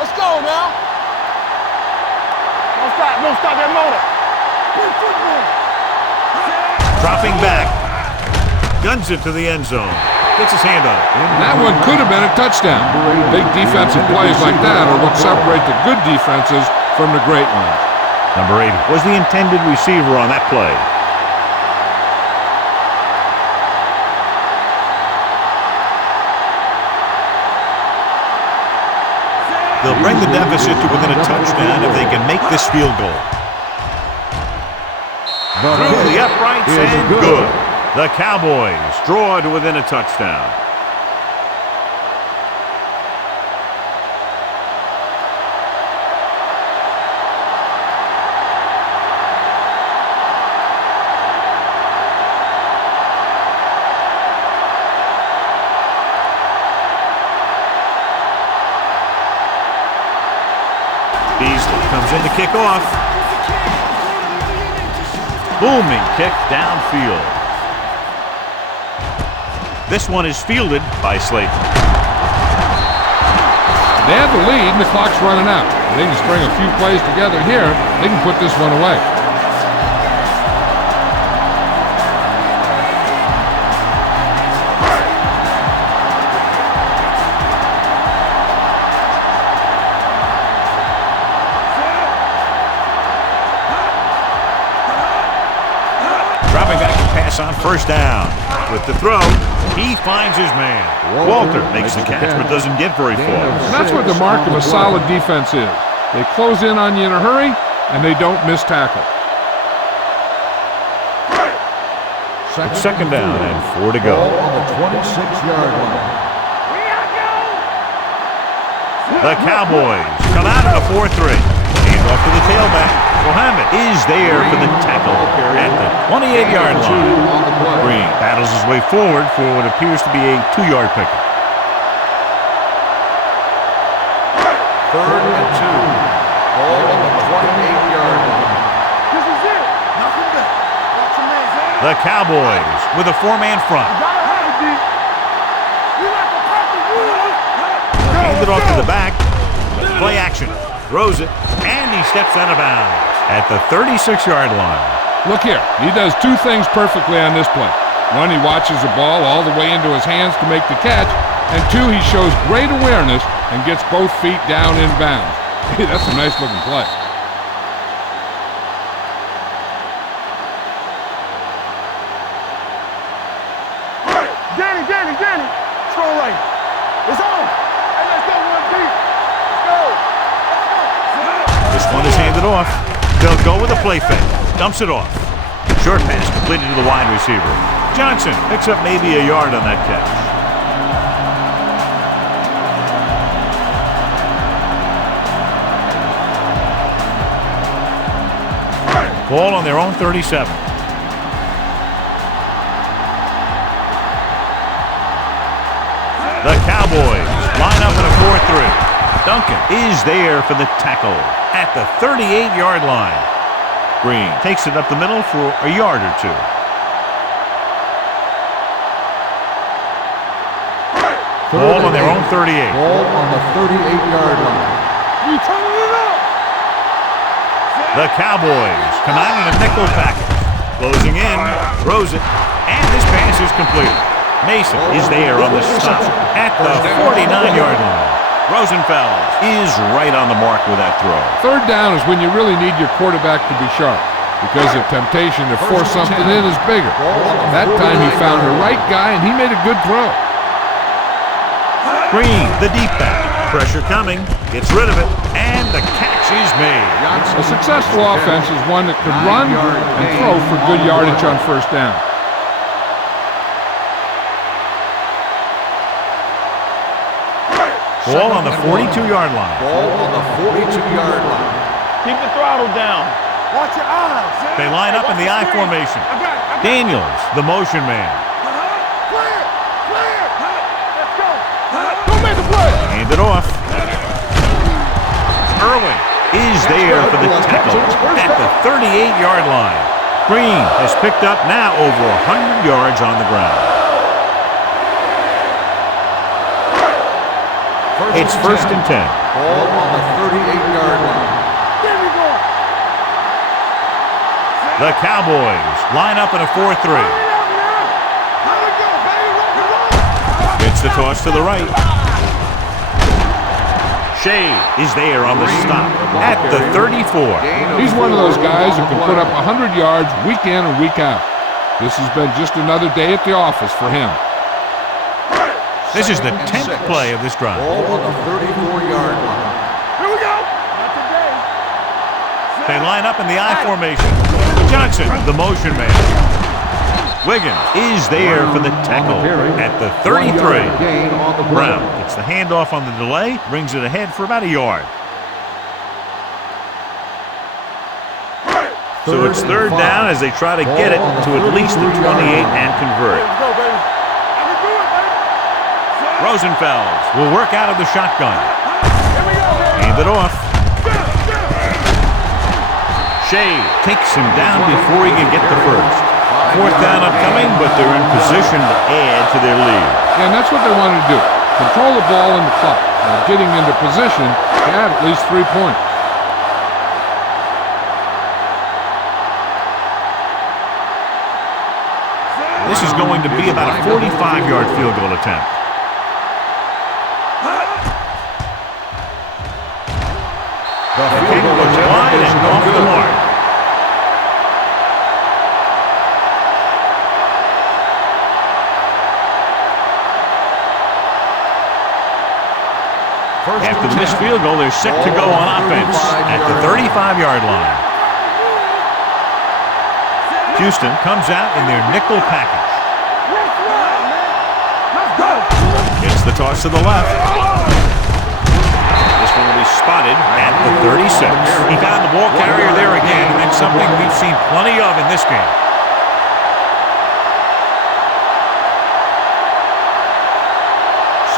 Let's go now. Don't stop that motor. Dropping back. Guns it to the end zone. Gets his hand on it. That one could have been a touchdown. Big defensive plays like that are what separate the good defenses from the great ones. Number 80 was the intended receiver on that play. They'll bring the deficit to within a touchdown if they can make this field goal. Through the uprights and good. The Cowboys draw to within a touchdown. Beasley comes in to kick off. Booming kick downfield. This one is fielded by Slayton. They have the lead and the clock's running out. If they can string a few plays together here, they can put this one away. Dropping back to pass on first down. With the throw, he finds his man. Walter makes the catch but doesn't get very far. And that's what the mark of a solid defense is. They close in on you in a hurry, and they don't miss tackle. Second down and 4 to go. On the 26-yard line. The Cowboys come out in a 4-3. Hand off to the tailback. Mohammed is there for the tackle at the 28-yard line. Green battles his way forward for what appears to be a 2-yard pickup. 3rd and 2. Ball on the 28-yard line. This is it. Nothing back. Watch your man. The Cowboys with a 4-man front. Gotta have it, D. You like a perfect rule. Hand it off to the back. Play action. Throws it. And he steps out of bounds at the 36-yard line. Look here. He does two things perfectly on this play. One, he watches the ball all the way into his hands to make the catch. And two, he shows great awareness and gets both feet down in bounds. Hey, that's a nice-looking play. Danny. Throw right. It's on. Hey, let's go one deep. Let's go. This one is handed off. They'll go with a play fake. Dumps it off. Short pass completed to the wide receiver. Johnson picks up maybe a yard on that catch. Ball on their own 37. The Cowboys line up in a 4-3. Duncan is there for the tackle at the 38-yard line. Green takes it up the middle for a yard or two. Ball on their own 38. Ball on the 38-yard line. You turning it up. The Cowboys come out in a nickel package. Closing in, throws it, and this pass is completed. Mason is there on the stop at the 49-yard line. Rosenfeld is right on the mark with that throw. Third down is when you really need your quarterback to be sharp because the temptation to force something in is bigger. That time he found the right guy, and he made a good throw. Green, the deep back. Pressure coming, gets rid of it, and the catch is made. A successful offense is one that can run and throw for good yardage on first down. Ball on the 42-yard line. Ball on the 42-yard line. Keep the throttle down. Watch your eyes. They line up in the I formation. I got it. Daniels, the motion man. Clear. Let's go. Go make the play. Hand it off. Irwin is there for the tackle at the 38-yard line. Green has picked up now over 100 yards on the ground. It's first and 10. Ball on the 38-yard line. There we go. The Cowboys line up in a 4-3. Gets the toss to the right. Shea is there on the stop at the 34. He's one of those guys who can put up 100 yards week in and week out. This has been just another day at the office for him. This is the 10th play of this drive. Ball on the 34-yard line. Here we go. Not today. They line up in the I formation. Johnson, the motion man. Wiggins is there for the tackle at the 33. Brown gets the handoff on the delay, brings it ahead for about a yard. So it's third down as they try to get it to at least the 28 and convert it. Let's go, baby. I can do it, baby. Rosenfeld will work out of the shotgun. Here we go, baby. Hand it off. Shea takes him down before he can get the first. Fourth down upcoming, but they're in position to add to their lead. And that's what they wanted to do. Control the ball in the clock. Now getting into position Yeah, at least 3 points. This is going to be about a 45-yard field goal attempt. The kick was wide and off the mark. After the missed field goal, they're set to go on offense at the 35-yard line. Houston comes out in their nickel package. It's the toss to the left. This one will be spotted at the 36. He found the ball carrier there again, and that's something we've seen plenty of in this game.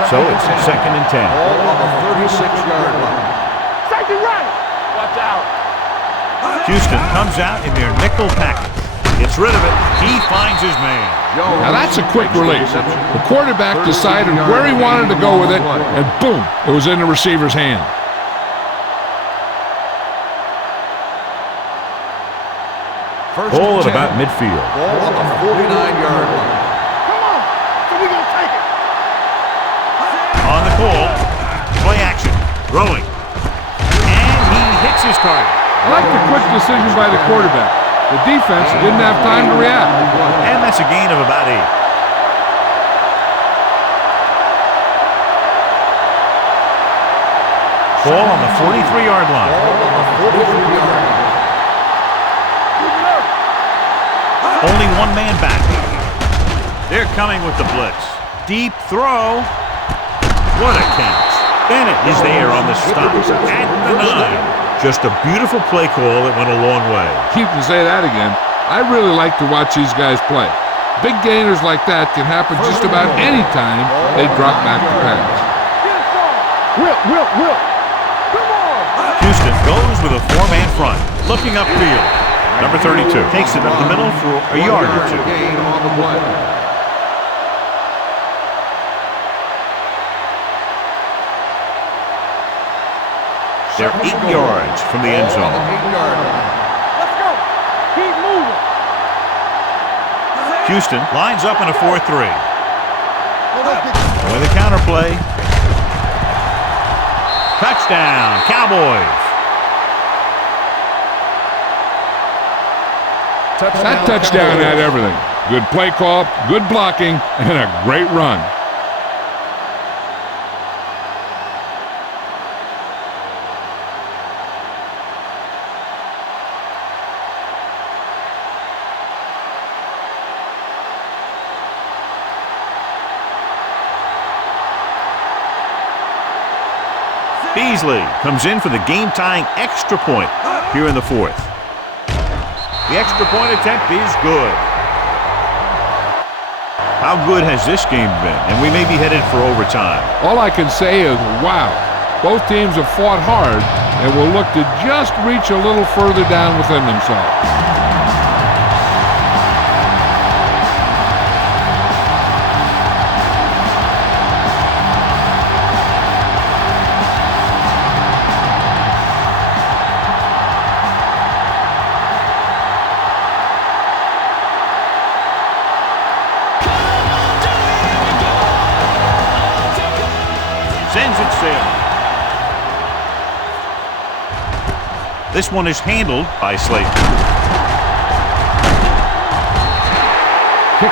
So it's 2nd and 10. Ball on the 36-yard line. Safety right. Watch out. Houston comes out in their nickel package. Gets rid of it. He finds his man. Now that's a quick release. The quarterback decided where he wanted to go with it, and boom, it was in the receiver's hand. Ball at about midfield. Ball on the 49-yard line. Come on. So we're going to take it. On the call, play action, throwing, and he hits his target. I like the quick decision by the quarterback. The defense didn't have time to react. And that's a gain of about 8. Ball on the 43-yard line. Ball on the 43-yard line. Only one man back. They're coming with the blitz. Deep throw. What a catch. Bennett is there on the stop at the 9. Just a beautiful play call that went a long way. You can say that again. I really like to watch these guys play. Big gainers like that can happen just about any time they drop back to pass. Whip. Come on. Houston goes with a 4-man front, looking upfield. Number 32 takes it up the middle for a yard or 2. Gain on the play. They're 8 yards from the end zone. Let's go. Keep moving. Houston lines up in a 4-3. With a counterplay. Touchdown, Cowboys. That touchdown had everything. Good play call, good blocking, and a great run. Beasley comes in for the game-tying extra point here in the 4th. The extra point attempt is good. How good has this game been? And we may be headed for overtime. All I can say is, wow. Both teams have fought hard and will look to just reach a little further down within themselves. Sends it sailing. This one is handled by Slayton.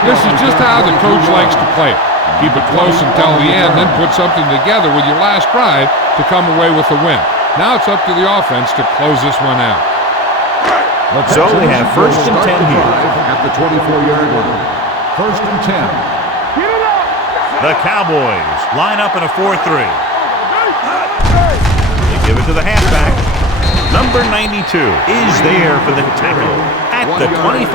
This is just how the coach likes to play it. Keep it close until the end, then put something together with your last drive to come away with the win. Now it's up to the offense to close this one out. So they have 1st and 10 here. At the 24-yard line. 1st and 10. Get it up. The Cowboys line up in a 4-3. They give it to the halfback. Number 92 is there for the tackle at the 25.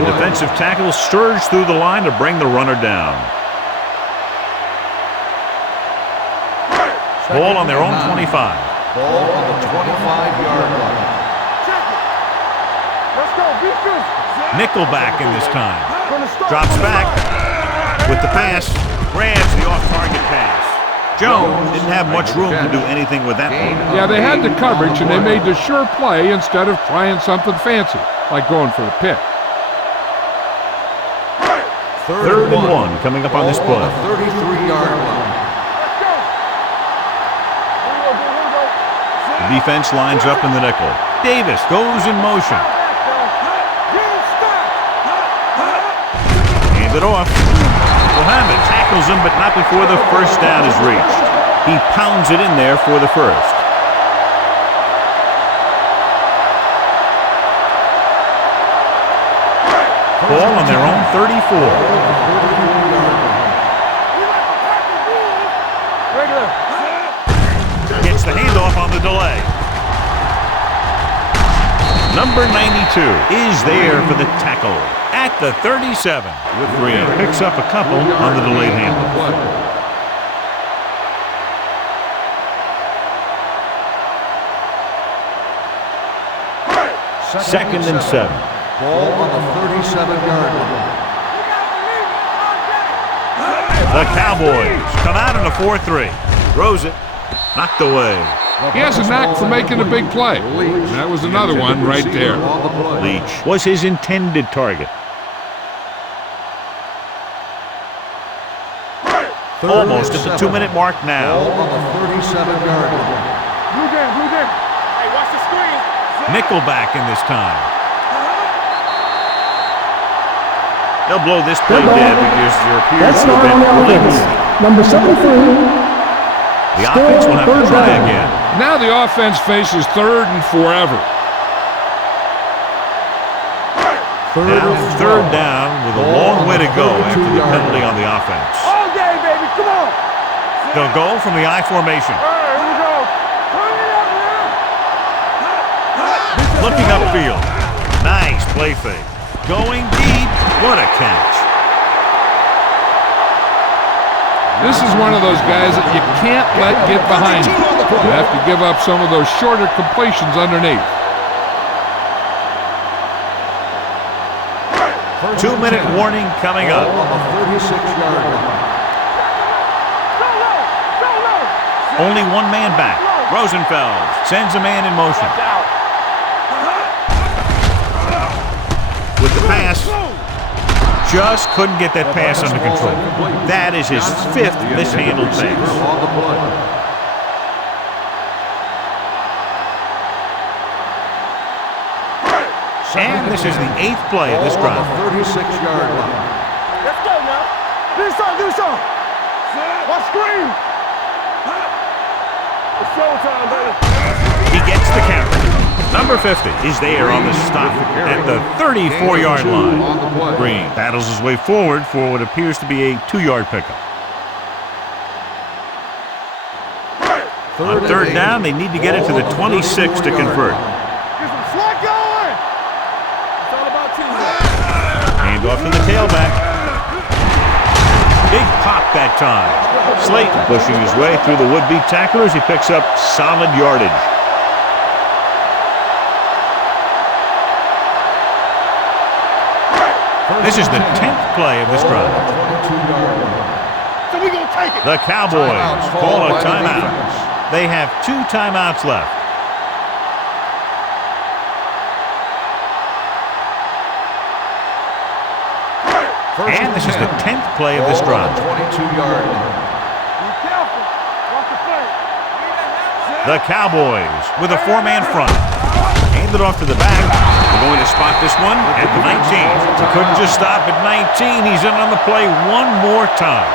The defensive tackle surged through the line to bring the runner down. Ball on their own 25. Ball on the 25-yard line. Check it. Let's go. Be good. Nickelback in this time. Drops back with the pass. Grabs the off-target pass. Jones didn't have much room to do anything with that one. Yeah, they had the coverage, and they made the sure play instead of trying something fancy, like going for a pick. Third and one coming up on this play. 33-yard line. The defense lines up in the nickel. Davis goes in motion. Hand it off. Muhammad tackles him, but not before the first down is reached. He pounds it in there for the first. Ball on their own 34. Gets the handoff on the delay. Number 92 is there for the tackle at the 37. Green picks up a couple on the delayed handoff. Second and 7. Ball on the 37-yard line. The Cowboys come out in a 4-3. Throws it. Knocked away. He has a knack for making a big play. And that was another one right there. Leach was his intended target. Almost at the 2-minute mark now. Ball on the 37-yard line. Blue game, blue game. Hey, watch the screen. Nickelback in this time. They'll blow this play dead because there appears That's to have not on the been offense. illegal. Number 73. The offense will have to try again. Now the offense faces third and forever. Now third down with a long way to go after the penalty on the offense. All day, baby. Come on. They'll go from the I formation. All right, here we go. Turn it up now. Looking upfield. Nice play fake. Going deep. What a catch. This is one of those guys that you can't let get behind you. You have to give up some of those shorter completions underneath. 2-minute warning coming up. Ball on the 36-yard line. Only one man back. Rosenfeld sends a man in motion. With the pass, just couldn't get that pass under control. That is his 5th mishandled pass. And this is the 8th play of this drive. 36-yard line. Let's go now. Do something. Watch screen. It's showtime, baby. He gets the count. Number 50 is there on the stop at the 34-yard line. Green battles his way forward for what appears to be a 2-yard pickup. On third down, they need to get it to the 26 to convert. Get some slack going. It's all about teamwork. Hand off to the tailback. Big pop that time. Slayton pushing his way through the would-be tacklers. He picks up solid yardage. This is the 10th play of this drive. So we gonna take it. The Cowboys call a timeout. They have 2 timeouts left. And this is the 10th play of this drive. 22-yard line. Be careful. Watch the play. The Cowboys with a 4-man front. Hand it off to the back. They're going to spot this one at the 19. He couldn't just stop at 19. He's in on the play one more time.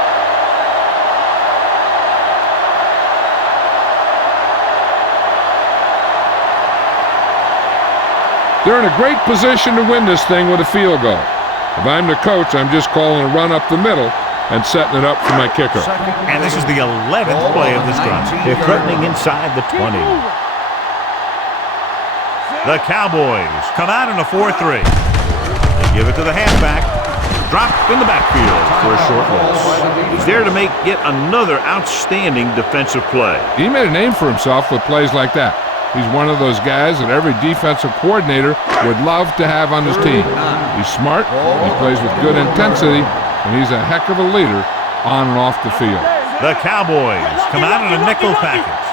They're in a great position to win this thing with a field goal. If I'm the coach, I'm just calling a run up the middle and setting it up for my kicker. And this is the 11th play of this drive. They're threatening inside the 20. The Cowboys come out in a 4-3. They give it to the halfback. Drop in the backfield for a short loss. He's there to make yet another outstanding defensive play. He made a name for himself with plays like that. He's one of those guys that every defensive coordinator would love to have on his team. He's smart, he plays with good intensity, and he's a heck of a leader on and off the field. The Cowboys come out in a nickel package.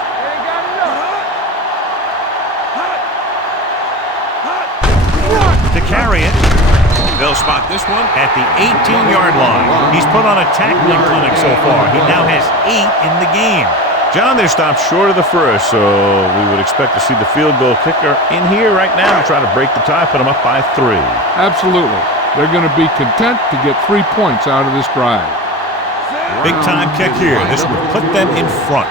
To carry it. They'll spot this one at the 18-yard line. He's put on a tackling clinic so far. He now has 8 in the game. John, they're stopped short of the first, so we would expect to see the field goal kicker in here right now to try to break the tie, put them up by 3. Absolutely. They're going to be content to get 3 points out of this drive. Big time kick here. This would put them in front.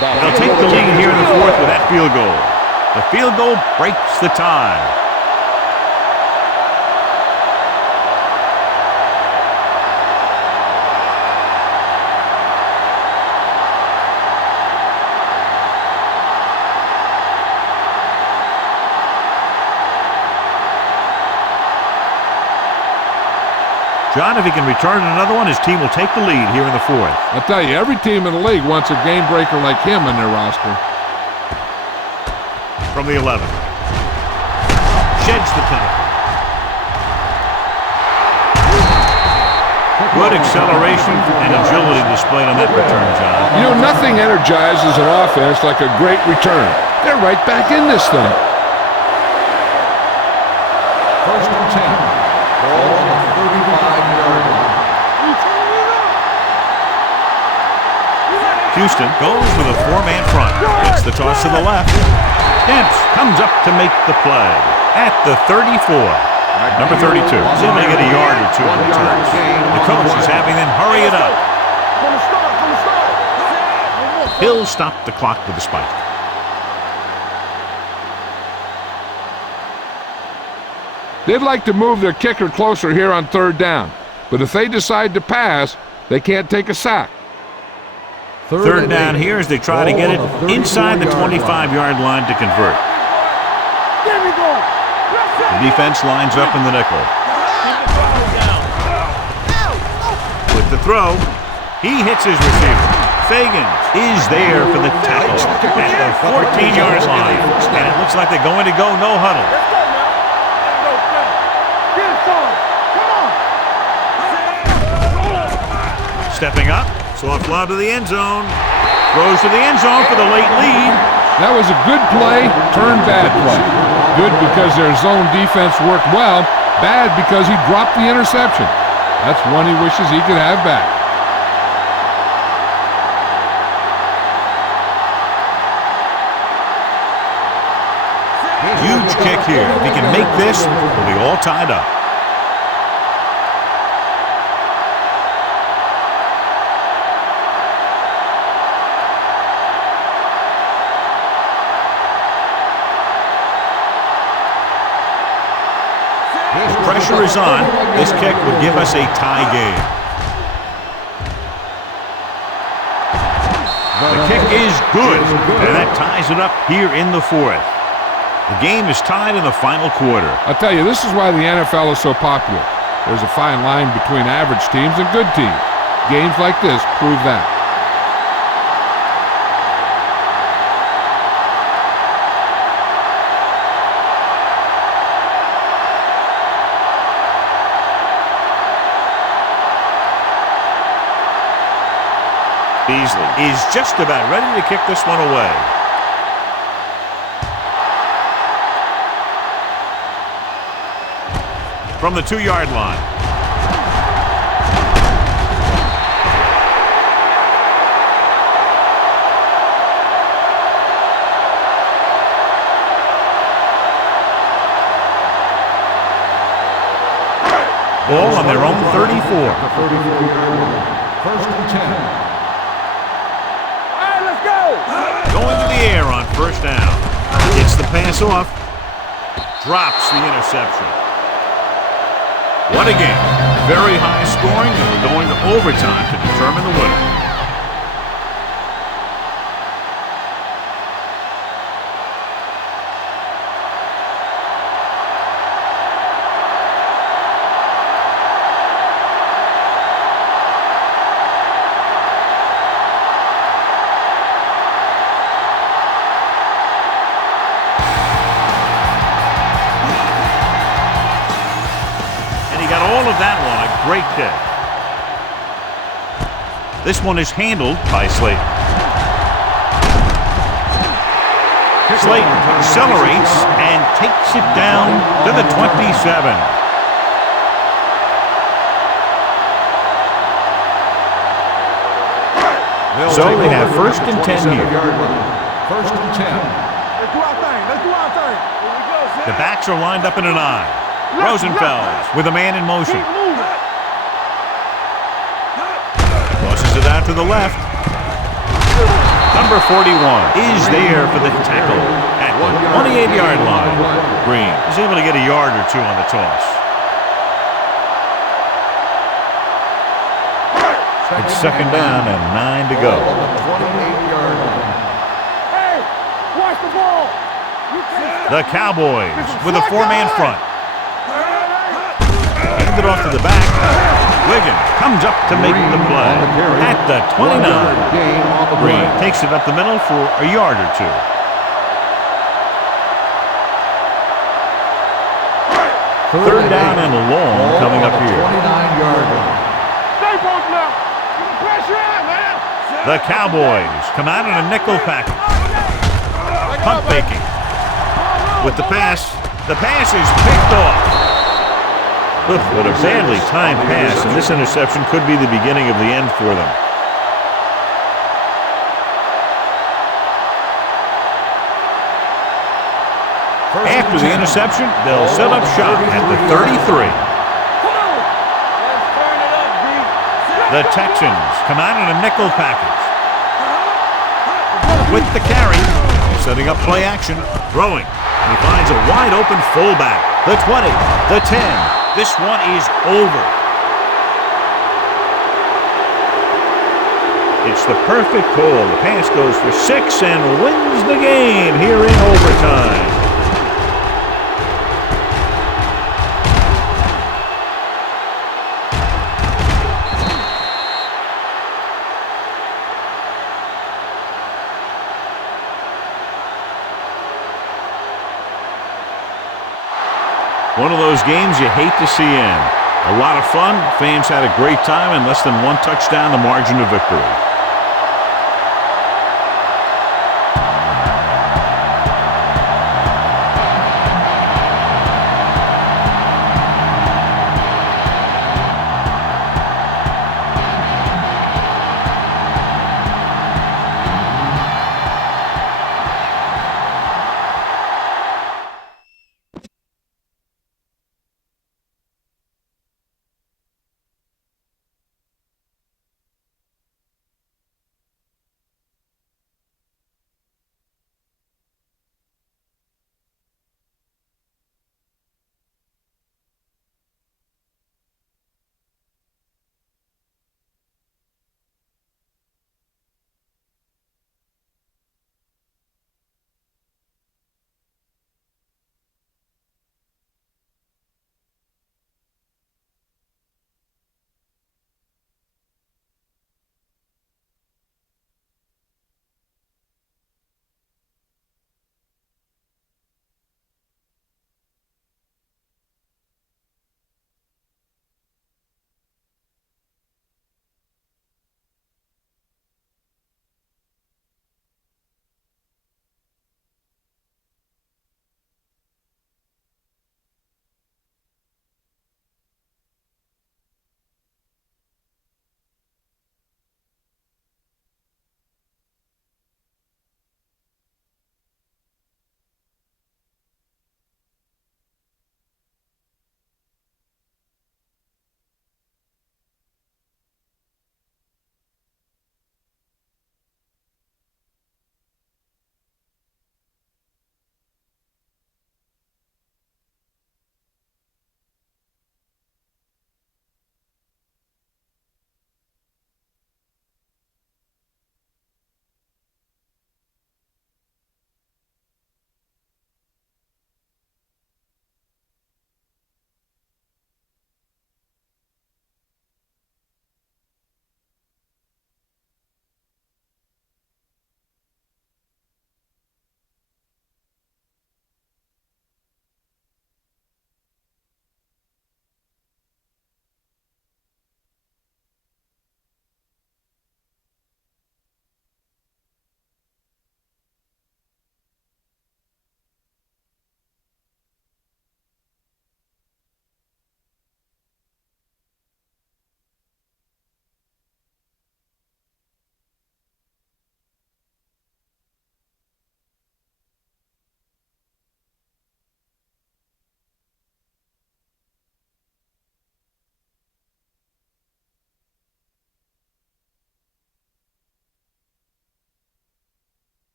They'll take the lead here in the fourth with that field goal. The field goal breaks the tie. John, if he can return another one, his team will take the lead here in the fourth. I'll tell you, every team in the league wants a game breaker like him in their roster. From the 11. Sheds the penalty. Good acceleration and agility displayed on that return, John. You know, nothing energizes an offense like a great return. They're right back in this thing. First and 10. Ball on the 35-yard line. Houston goes with a 4-man front. It's the toss to the left. Dents comes up to make the play at the 34. Number 32. He's able to get a yard or 2 on the turns. The coach is having them hurry it up. He'll stop the clock with a spike. They'd like to move their kicker closer here on 3rd down. But if they decide to pass, they can't take a sack. Third down here as they try to get it inside the 25-yard line to convert. The defense lines up in the nickel. With the throw, he hits his receiver. Fagans is there for the tackle at the 14-yard line. And it looks like they're going to go no huddle. Stepping up, soft lob to the end zone. Throws to the end zone for the late lead. That was a good play, turned bad play. Good because their zone defense worked well. Bad because he dropped the interception. That's one he wishes he could have back. Huge kick here. If he can make this, we'll be all tied up. Pressure is on. This kick would give us a tie game. The kick is good, and that ties it up here in the fourth. The game is tied in the final quarter. I'll tell you, this is why the NFL is so popular. There's a fine line between average teams and good teams. Games like this prove that. Beasley is just about ready to kick this one away. From the 2-yard line. Ball on their own 34. First and 10. Going to the air on first down. Gets the pass off. Drops the interception. What a game. Very high scoring, and we're going to overtime to determine the winner. all of that one. A great kick. This one is handled by Slayton. Slayton accelerates and takes it down to the 27. So they have first and 10 here. First and 10. Let's do our thing. Let's do our thing. Here we go, Zach. The backs are lined up in an I. Rosenfels with a man in motion. Keep moving. Tosses it out to the left. Number 41 is there for the tackle at the 28-yard line. Green is able to get a yard or two on the toss. It's second down and 9 to go. On the 28-yard line. Hey, watch the ball. You can't The Cowboys with a four-man front. Hand it off to the back. Wiggins comes up to make the play at the 29. Gain on the Green play. takes it up the middle for a yard or two. Third down and long coming up here. 29-yard line. stay posted now. Get the pressure out, man. The Cowboys come out in a nickel package. Pump faking. With the pass is picked off. Oof, what a badly timed pass, and this interception could be the beginning of the end for them. After the interception, they'll set up shop at the 33. Come on. Let's turn it up, D. The Texans come out in a nickel package. With the carry, setting up play action, throwing. He finds a wide open fullback. The 20, the 10. This one is over. It's the perfect call. The pass goes for 6 and wins the game here in overtime. One of those games you hate to see end. A lot of fun. Fans had a great time, and less than one touchdown the margin of victory.